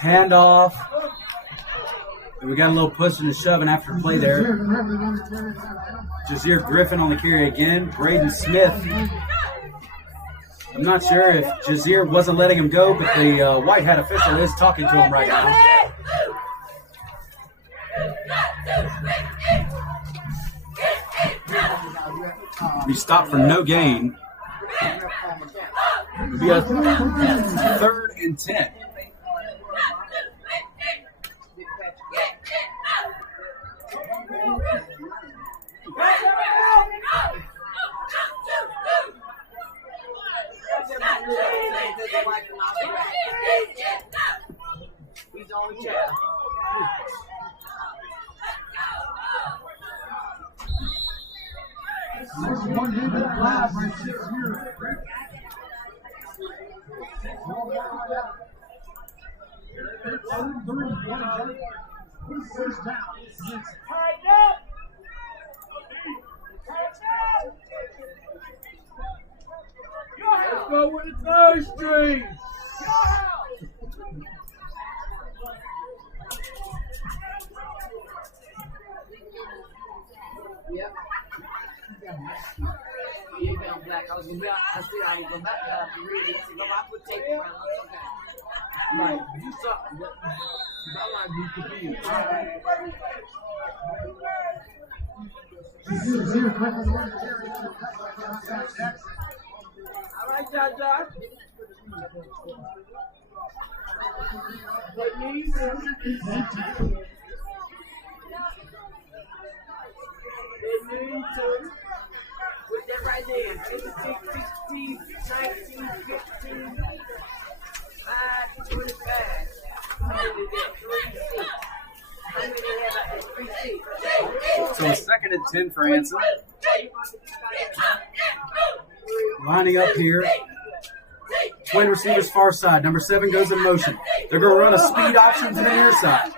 Handoff. We got a little pushing and shoving after play there. Jazeer Griffin on the carry again. Braden Smith. I'm not sure if Jazeer wasn't letting him go, but the white hat official is talking to him right now. He stopped for no gain. It'll be a 3rd and 10. He's on the chair. Let's go with the 3rd string. Yep. You found black. I was gonna be I still I ain't go back to read it. So I put tape around. Okay. Like you saw what I like you to be. All right, Josh. What needs? They need to put that right there. 16, 16, 19, 15, 5, 25. How many did that? 3, 6. How many did they have out there? 3, 6. So a 2nd and 10 for Anson. Lining up here. Twin receivers far side. Number 7 goes in motion. They're going to run a speed option to the near side.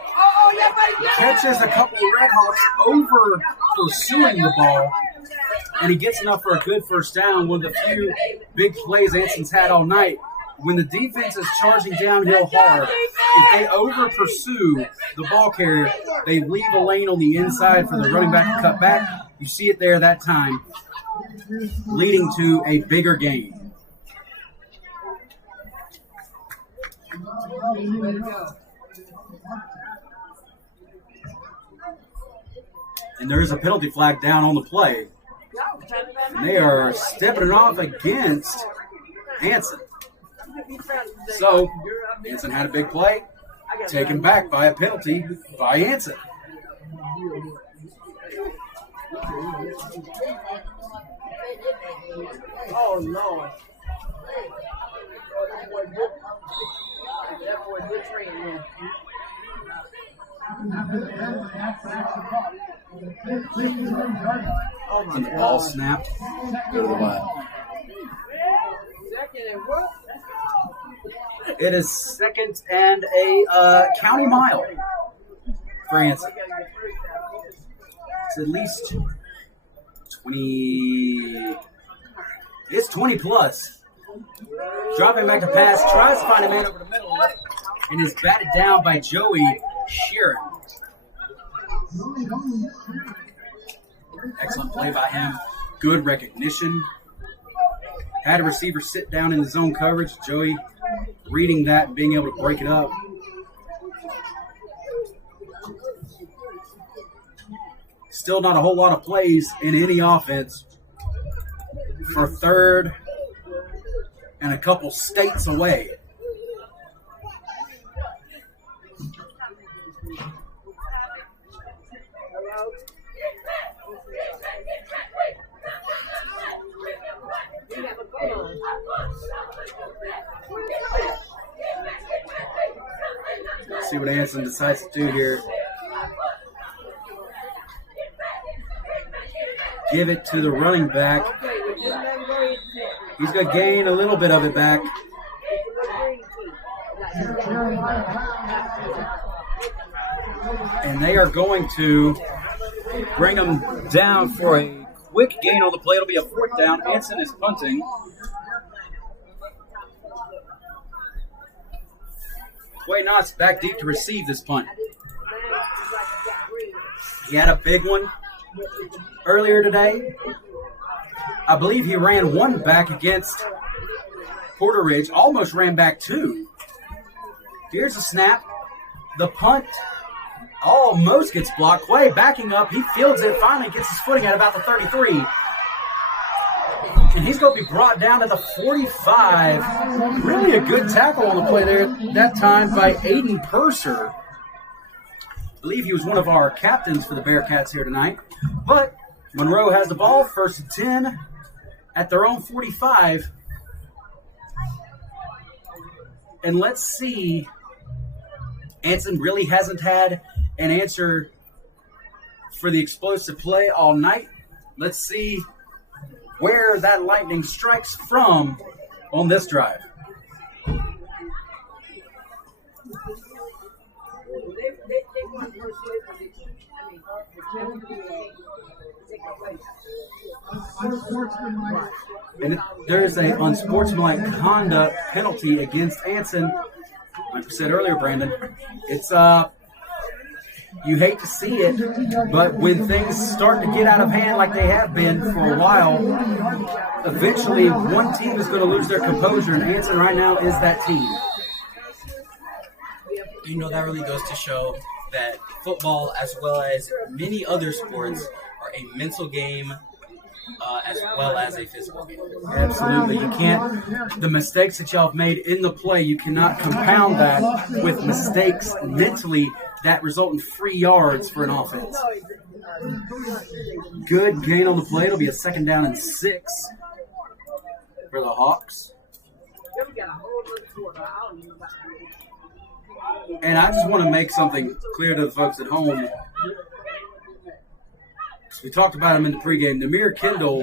Catches a couple of Redhawks over pursuing the ball, and he gets enough for a good first down. One of the few big plays Anson's had all night. When the defense is charging downhill hard, if they over pursue the ball carrier, they leave a lane on the inside for the running back to cut back. You see it there that time, leading to a bigger gain. And there is a penalty flag down on the play. They are stepping it off against Anson. So, Anson had a big play, taken back by a penalty by Anson. Oh, Lord. That boy good train, man. And the ball snapped. Go to the line. It is 2nd and a county mile for Anson. It's at least 20. It's 20 plus. Dropping back to pass, tries to find a man over the middle, and is batted down by Joey Sheeran. Excellent play by him. Good recognition. Had a receiver sit down in the zone coverage. Joey reading that and being able to break it up. Still not a whole lot of plays in any offense for 3rd and a couple states away. Let's see what Anson decides to do here. Give it to the running back. He's going to gain a little bit of it back. And they are going to bring them down for a quick gain on the play. It'll be a 4th down. Anson is punting. Quay Knotts back deep to receive this punt. He had a big one earlier today. I believe he ran one back against Porter Ridge, almost ran back 2. Here's a snap. The punt almost gets blocked. Quay backing up. He fields it, finally gets his footing at about the 33. And he's going to be brought down to the 45. Really a good tackle on the play there that time by Aiden Purser. I believe he was one of our captains for the Bearcats here tonight. But Monroe has the ball, 1st and 10 at their own 45. And let's see. Anson really hasn't had an answer for the explosive play all night. Let's see where that lightning strikes from on this drive. And there's an unsportsmanlike conduct penalty against Anson. Like we said earlier, Brandon, it's you hate to see it, but when things start to get out of hand like they have been for a while, eventually one team is going to lose their composure, and Anson right now is that team. You know, that really goes to show that football, as well as many other sports, are a mental game as well as a physical game. Absolutely. You can't, the mistakes that y'all have made in the play, you cannot compound that with mistakes mentally that result in free yards for an offense. Good gain on the play. It'll be a 2nd down and 6 for the Hawks. And I just want to make something clear to the folks at home. We talked about him in the pregame. Namir Kendall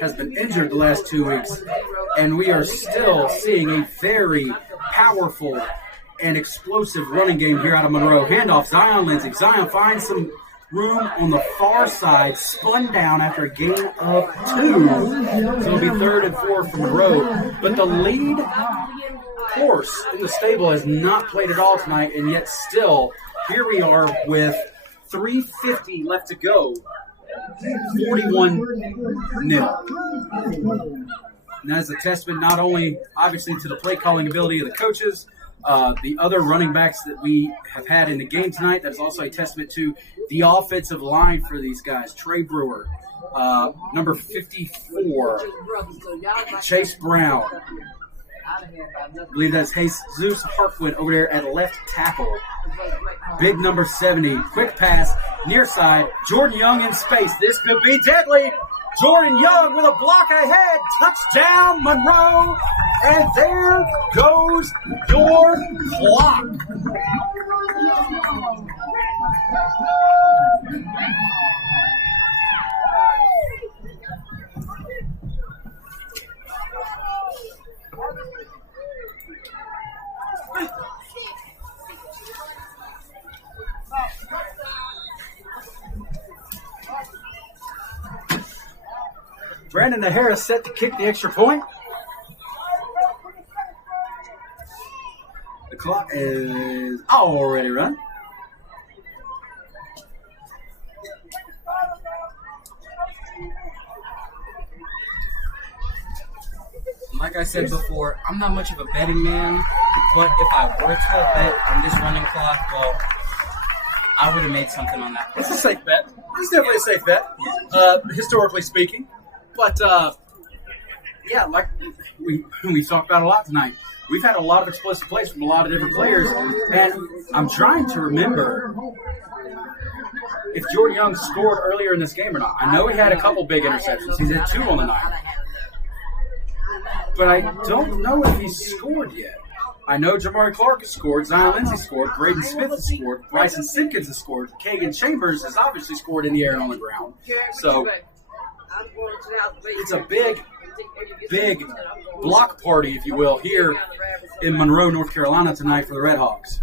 has been injured the last 2 weeks, and we are still seeing a very powerful and explosive running game here out of Monroe. Handoff, Zion Lindsay. Zion finds some room on the far side, spun down after a gain of 2. So it'll be 3rd and 4 for Monroe. But the lead horse in the stable has not played at all tonight, and yet still, here we are with 3:50 left to go. 41-0. And that is a testament not only, obviously, to the play calling ability of the coaches, the other running backs that we have had in the game tonight. That is also a testament to the offensive line for these guys. Trey Brewer, number 54, Chase Brown. I believe that's Jesus Harkwood over there at left tackle. Big number 70. Quick pass, near side. Jordan Young in space. This could be deadly. Jordan Young with a block ahead. Touchdown, Monroe. And there goes your clock. Brandon O'Hara set to kick the extra point. The clock is already run. Like I said before, I'm not much of a betting man, but if I were to bet on this running clock, well, I would have made something on that. It's a safe bet. It's definitely a safe bet, historically speaking. But yeah, like we talked about a lot tonight. We've had a lot of explosive plays from a lot of different players, and I'm trying to remember if Jordan Young scored earlier in this game or not. I know he had a couple big interceptions. He's had 2 on the night. But I don't know if he's scored yet. I know Jamari Clark has scored, Zion Lindsay scored, Braden Smith has scored, Bryson Simpkins has scored, Kagan Chambers has obviously scored in the air and on the ground. So it's a big block party, if you will, here in Monroe, North Carolina tonight for the Red Hawks.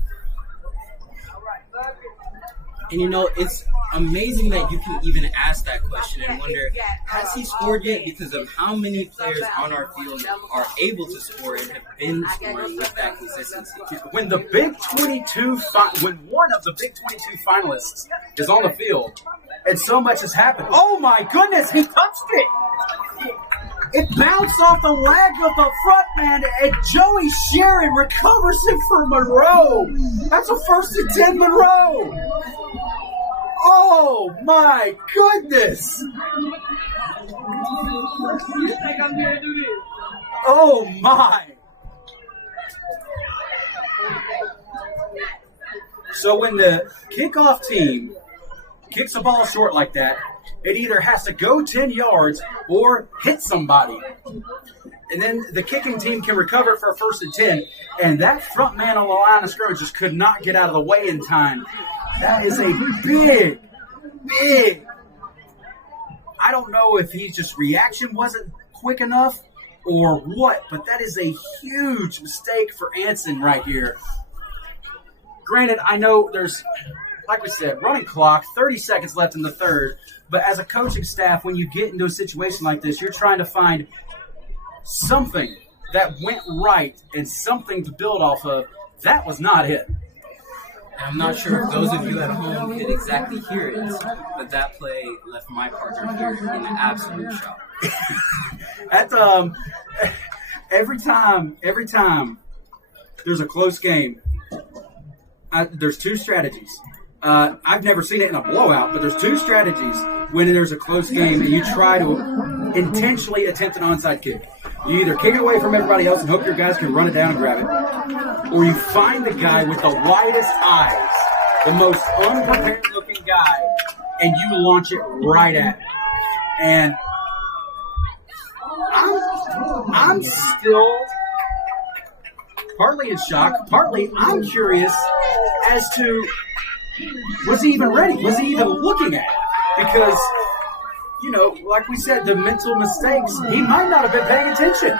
And it's amazing that you can even ask that question and wonder, has he scored yet? Because of how many players on our field are able to score and have been scoring with that consistency. When the Big 22, when one of the Big 22 finalists is on the field, and so much has happened. Oh my goodness, he touched it! It bounced off the leg of the front man, and Joey Sharon recovers it for Monroe. That's a 1st and 10 Monroe. Oh my goodness! Oh my! So when the kickoff team kicks a ball short like that, it either has to go 10 yards or hit somebody. And then the kicking team can recover for a 1st and 10. And that front man on the line of scrimmage just could not get out of the way in time. That is a big. I don't know if his just reaction wasn't quick enough or what, but that is a huge mistake for Anson right here. Granted, I know there's, like we said, running clock, 30 seconds left in the third. But as a coaching staff, when you get into a situation like this, you're trying to find something that went right and something to build off of. That was not it. I'm not sure if those of you at home could exactly hear it, but that play left my partner here in absolute shock. Every time there's a close game, there's 2 strategies. I've never seen it in a blowout, but there's 2 strategies when there's a close game and you try to intentionally attempt an onside kick. You either kick it away from everybody else and hope your guys can run it down and grab it, or you find the guy with the widest eyes, the most unprepared-looking guy, and you launch it right at him. And I'm still partly in shock, partly I'm curious as to, was he even ready? Was he even looking at it? Because, like we said, the mental mistakes, he might not have been paying attention.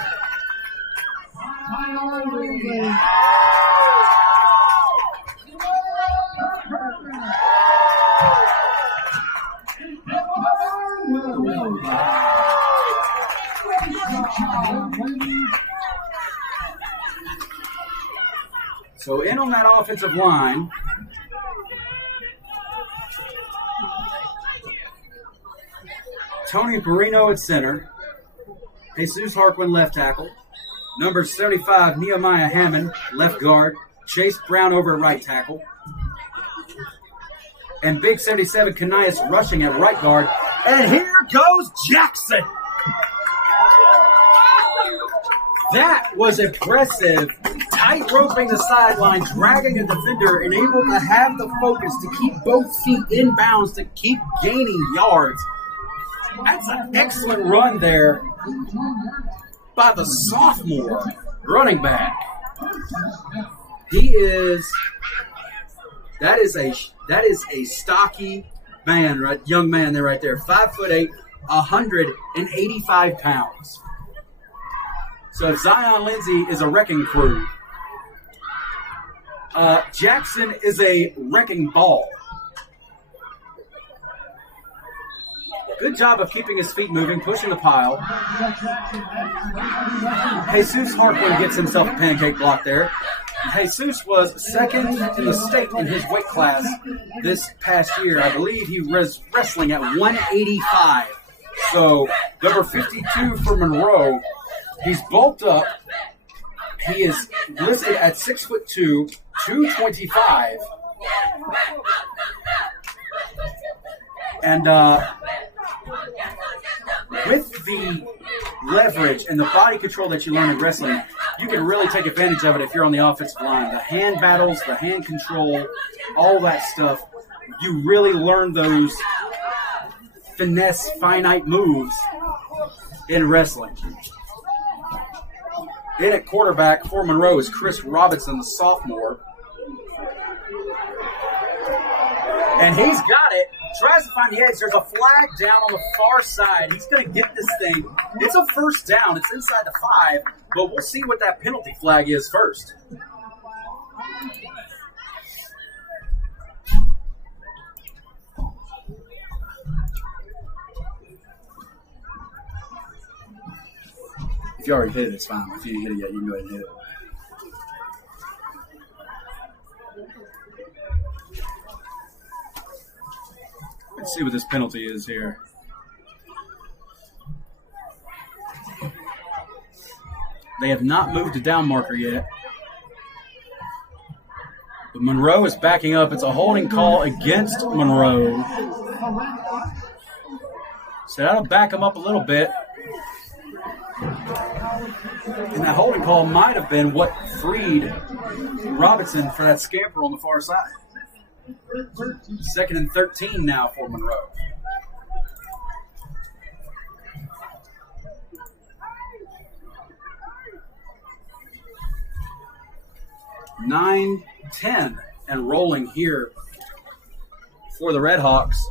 So in on that offensive line, Tony Perino at center, Jesus Harquin left tackle, number 75 Nehemiah Hammond left guard, Chase Brown over at right tackle, and big 77 Kanias rushing at right guard, and here goes Jackson. That was impressive. Tight roping the sideline, dragging a defender, and able to have the focus to keep both feet in bounds to keep gaining yards. That's an excellent run there by the sophomore running back. That is a stocky man, right? Young man there, right there. 5'8", 185 pounds. So if Zion Lindsay is a wrecking crew, Jackson is a wrecking ball. Good job of keeping his feet moving, pushing the pile. Jesus Harquin gets himself a pancake block there. Jesus was second in the state in his weight class this past year. I believe he was wrestling at 185. So number 52 for Monroe. He's bulked up. He is listed at 6'2", 225. And with the leverage and the body control that you learn in wrestling, you can really take advantage of it if you're on the offensive line. The hand battles, the hand control, all that stuff, you really learn those finesse, finite moves in wrestling. In at quarterback for Monroe is Chris Robinson, the sophomore. And he's got it. Tries to find the edge. There's a flag down on the far side. He's going to get this thing. It's a first down. It's inside the 5, but we'll see what that penalty flag is first. If you already hit it, it's fine. If you didn't hit it yet, you can go ahead and hit it. Let's see what this penalty is here. They have not moved a down marker yet. But Monroe is backing up. It's a holding call against Monroe. So that'll back him up a little bit. And that holding call might have been what freed Robinson for that scamper on the far side. 2nd and 13 now for Monroe. Nine, 10, and rolling here for the Red Hawks.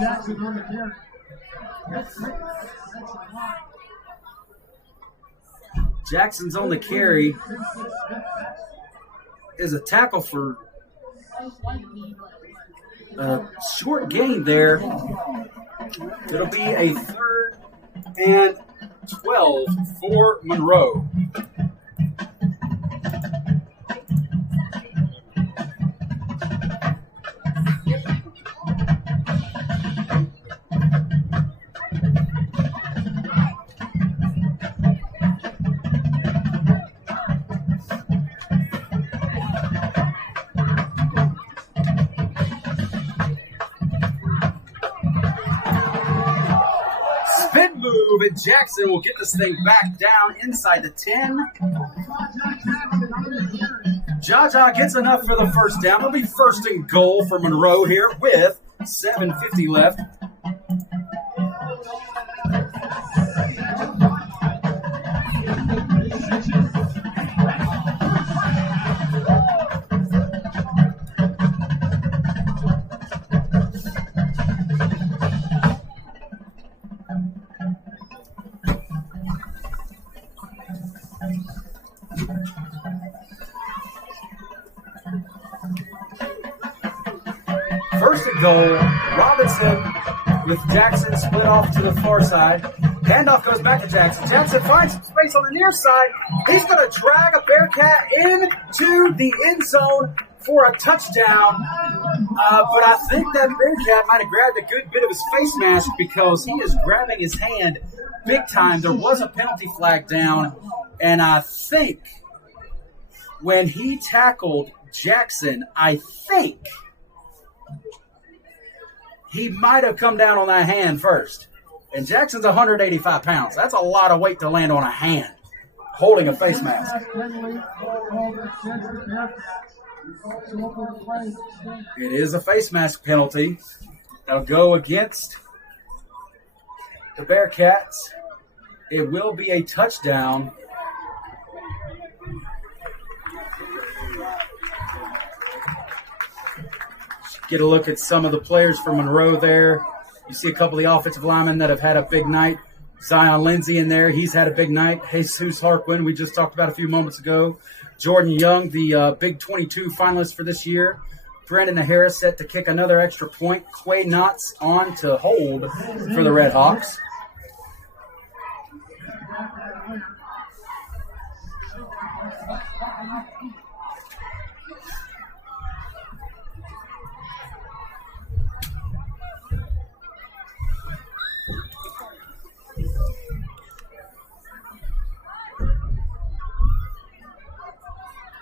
Jackson on the carry. Jackson's on the carry. Is a tackle for a short gain there. It'll be a 3rd and 12 for Monroe. And Jackson will get this thing back down inside the 10. Jaja gets enough for the first down. It'll be 1st and goal for Monroe here with 7:50 left. Goal. Robinson with Jackson split off to the far side. Handoff goes back to Jackson. Jackson finds some space on the near side. He's going to drag a Bearcat into the end zone for a touchdown. But I think that Bearcat might have grabbed a good bit of his face mask because he is grabbing his hand big time. There was a penalty flag down, and I think when he tackled Jackson, he might have come down on that hand first. And Jackson's 185 pounds. That's a lot of weight to land on a hand, holding a face mask. It is a face mask penalty. That'll go against the Bearcats. It will be a touchdown. Get a look at some of the players for Monroe there. You see a couple of the offensive linemen that have had a big night. Zion Lindsay in there. He's had a big night. Jesus Harquin, we just talked about a few moments ago. Jordan Young, the Big 22 finalist for this year. Brandon Harris set to kick another extra point. Quay Knotts on to hold for the Red Hawks.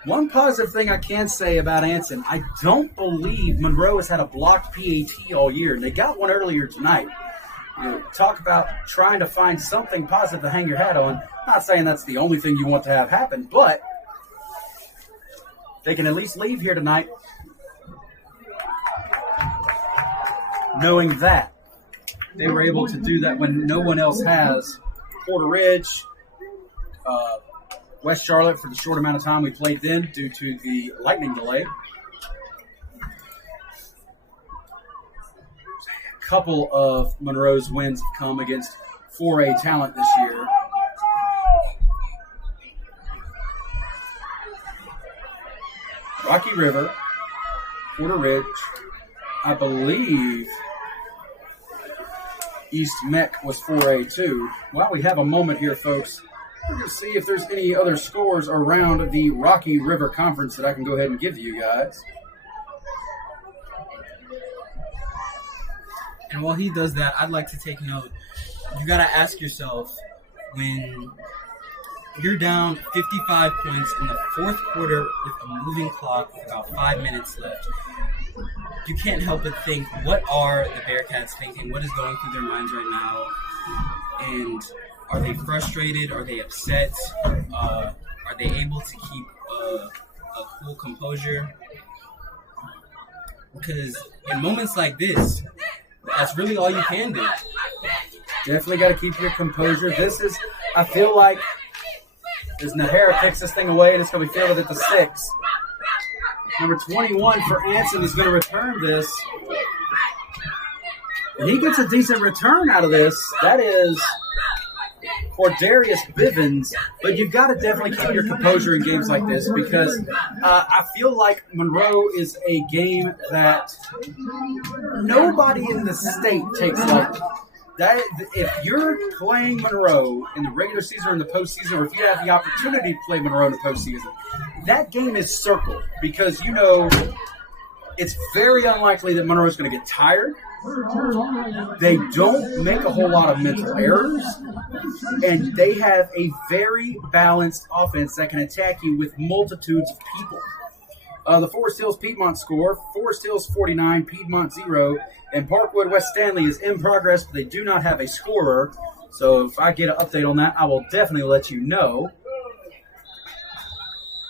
One positive thing I can say about Anson, I don't believe Monroe has had a blocked PAT all year, and they got one earlier tonight. Talk about trying to find something positive to hang your hat on. Not saying that's the only thing you want to have happen, but they can at least leave here tonight knowing that they were able to do that when no one else has. Porter Ridge, West Charlotte for the short amount of time we played then due to the lightning delay. A couple of Monroe's wins have come against 4A talent this year. Rocky River, Porter Ridge, I believe East Mech was 4A too. While we have a moment here, folks, we're going to see if there's any other scores around the Rocky River Conference that I can go ahead and give you guys. And while he does that, I'd like to take note. You got to ask yourself, when you're down 55 points in the fourth quarter with a moving clock with about 5 minutes left, you can't help but think, what are the Bearcats thinking? What is going through their minds right now? And are they frustrated? Are they upset? Are they able to keep a cool composure? Because in moments like this, that's really all you can do. Definitely got to keep your composure. I feel like, as Nahara kicks this thing away and it's going to be fielded at the 6. Number 21 for Anson is going to return this. And he gets a decent return out of this. That is Cordarius Bivens. But you've got to definitely keep your composure in games like this, because I feel like Monroe is a game that nobody in the state takes lightly. That if you're playing Monroe in the regular season or in the postseason, or if you have the opportunity to play Monroe in the postseason, that game is circled, because you know it's very unlikely that Monroe is going to get tired. They don't make a whole lot of mental errors, and they have a very balanced offense that can attack you with multitudes of people. The Forest Hills Piedmont score, Forest Hills 49, Piedmont 0, and Parkwood West Stanley is in progress, but they do not have a scorer. So if I get an update on that, I will definitely let you know.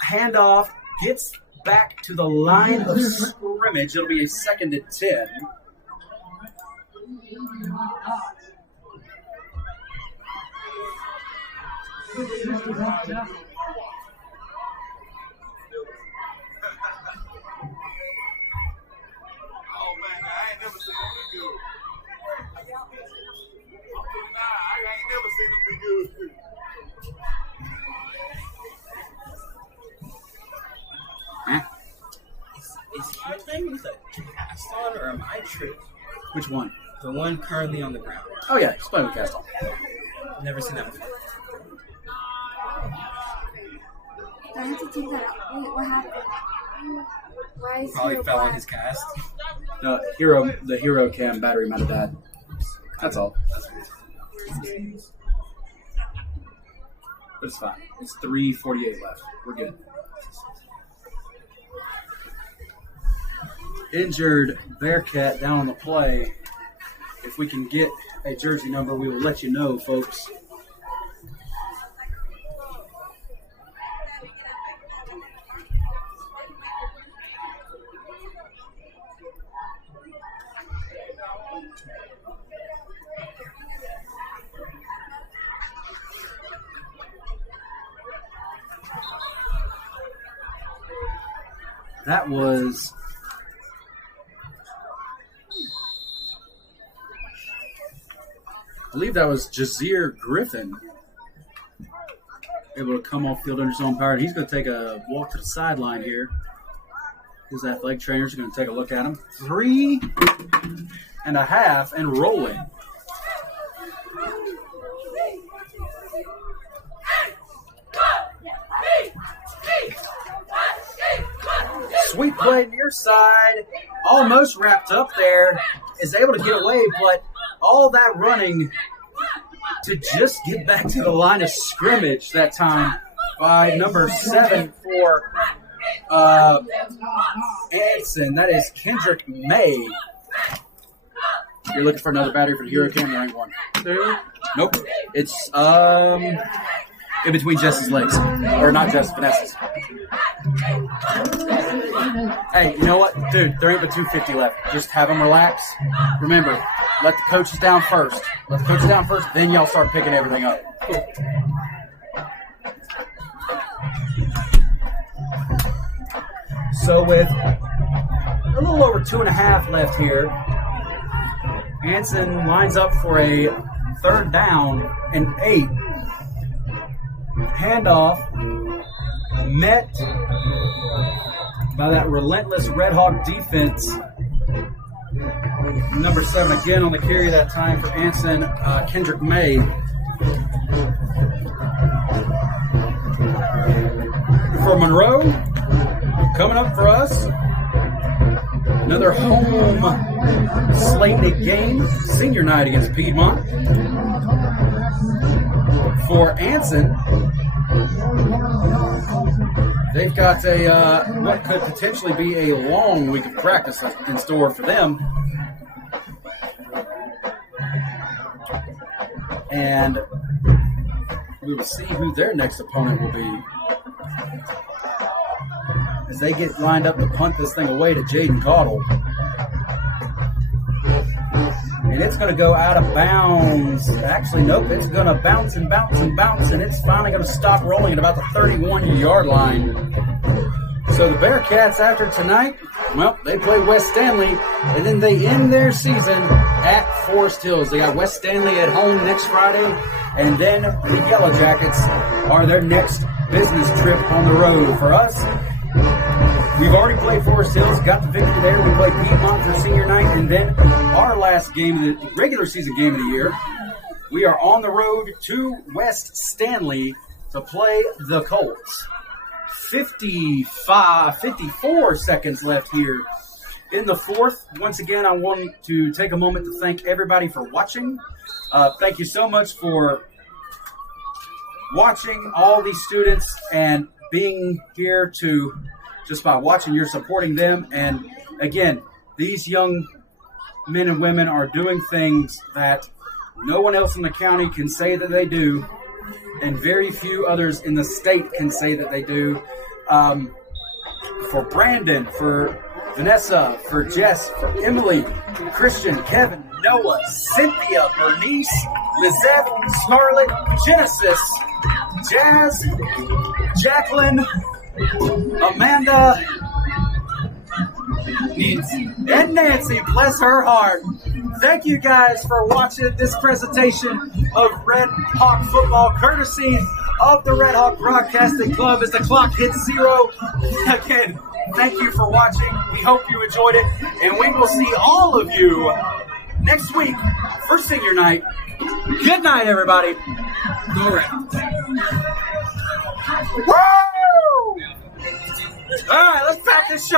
Handoff gets back to the line of scrimmage. It'll be a 2nd and 10. Is he playing with a cast on, or am I tripping? Which one? The one currently on the ground. Oh, yeah, he's playing with cast on. Never seen that before. I have to take that out. Wait, what happened? Why is Probably Hero fell on black? his cast. No, the hero cam battery might have died. That's all. But it's fine. It's 3:48 left. We're good. Injured Bearcat down on the play. If we can get a jersey number, we will let you know, folks. That was I believe that was Jazir Griffin able to come off field under his own power. And he's going to take a walk to the sideline here. His athletic trainers are going to take a look at him. 3.5 and rolling. Sweet play near side. Almost wrapped up there. Is able to get away, but all that running to just get back to the line of scrimmage that time by number 7 for Anson. That is Kendrick May. You're looking for another battery for the Hero Cam? There ain't one. Nope. It's in between Jess's legs. Or not Jess, Vanessa's. Hey, you know what? Dude, there ain't but 250 left. Just have them relax. Remember, let the coaches down first. Let the coaches down first, then y'all start picking everything up. Cool. So with a little over 2.5 left here, Anson lines up for a 3rd down and 8. Handoff met by that relentless Red Hawk defense. Number 7 again on the carry that time for Anson, Kendrick May. For Monroe, coming up for us, another home slated game, senior night against Piedmont. For Anson, they've got what could potentially be a long week of practice in store for them. And we will see who their next opponent will be as they get lined up to punt this thing away to Jaden Caudle. And it's going to go out of bounds. Actually, nope, it's going to bounce and bounce and bounce, and it's finally going to stop rolling at about the 31-yard line. So the Bearcats, after tonight, well, they play West Stanley, and then they end their season at Forest Hills. They got West Stanley at home next Friday, and then the Yellow Jackets are their next business trip on the road. For us, we've already played Forest Hills, got the victory there. We played Piedmont for senior night, and then our last game, the regular season game of the year, we are on the road to West Stanley to play the Colts. 54 seconds left here in the 4th. Once again, I want to take a moment to thank everybody for watching. Thank you so much for watching all these students and being here to just by watching, you're supporting them. And again, these young men and women are doing things that no one else in the county can say that they do, and very few others in the state can say that they do. For Brandon, for Vanessa, for Jess, for Emily, Christian, Kevin, Noah, Cynthia, Bernice, Lizette, Scarlett, Genesis, Jazz, Jacqueline, Amanda, and Nancy, bless her heart. Thank you guys for watching this presentation of Red Hawk football, courtesy of the Red Hawk Broadcasting Club as the clock hits 0. Again, thank you for watching. We hope you enjoyed it, and we will see all of you next week for senior night. Good night, everybody. Go Red. Woo! All right, let's pack this show.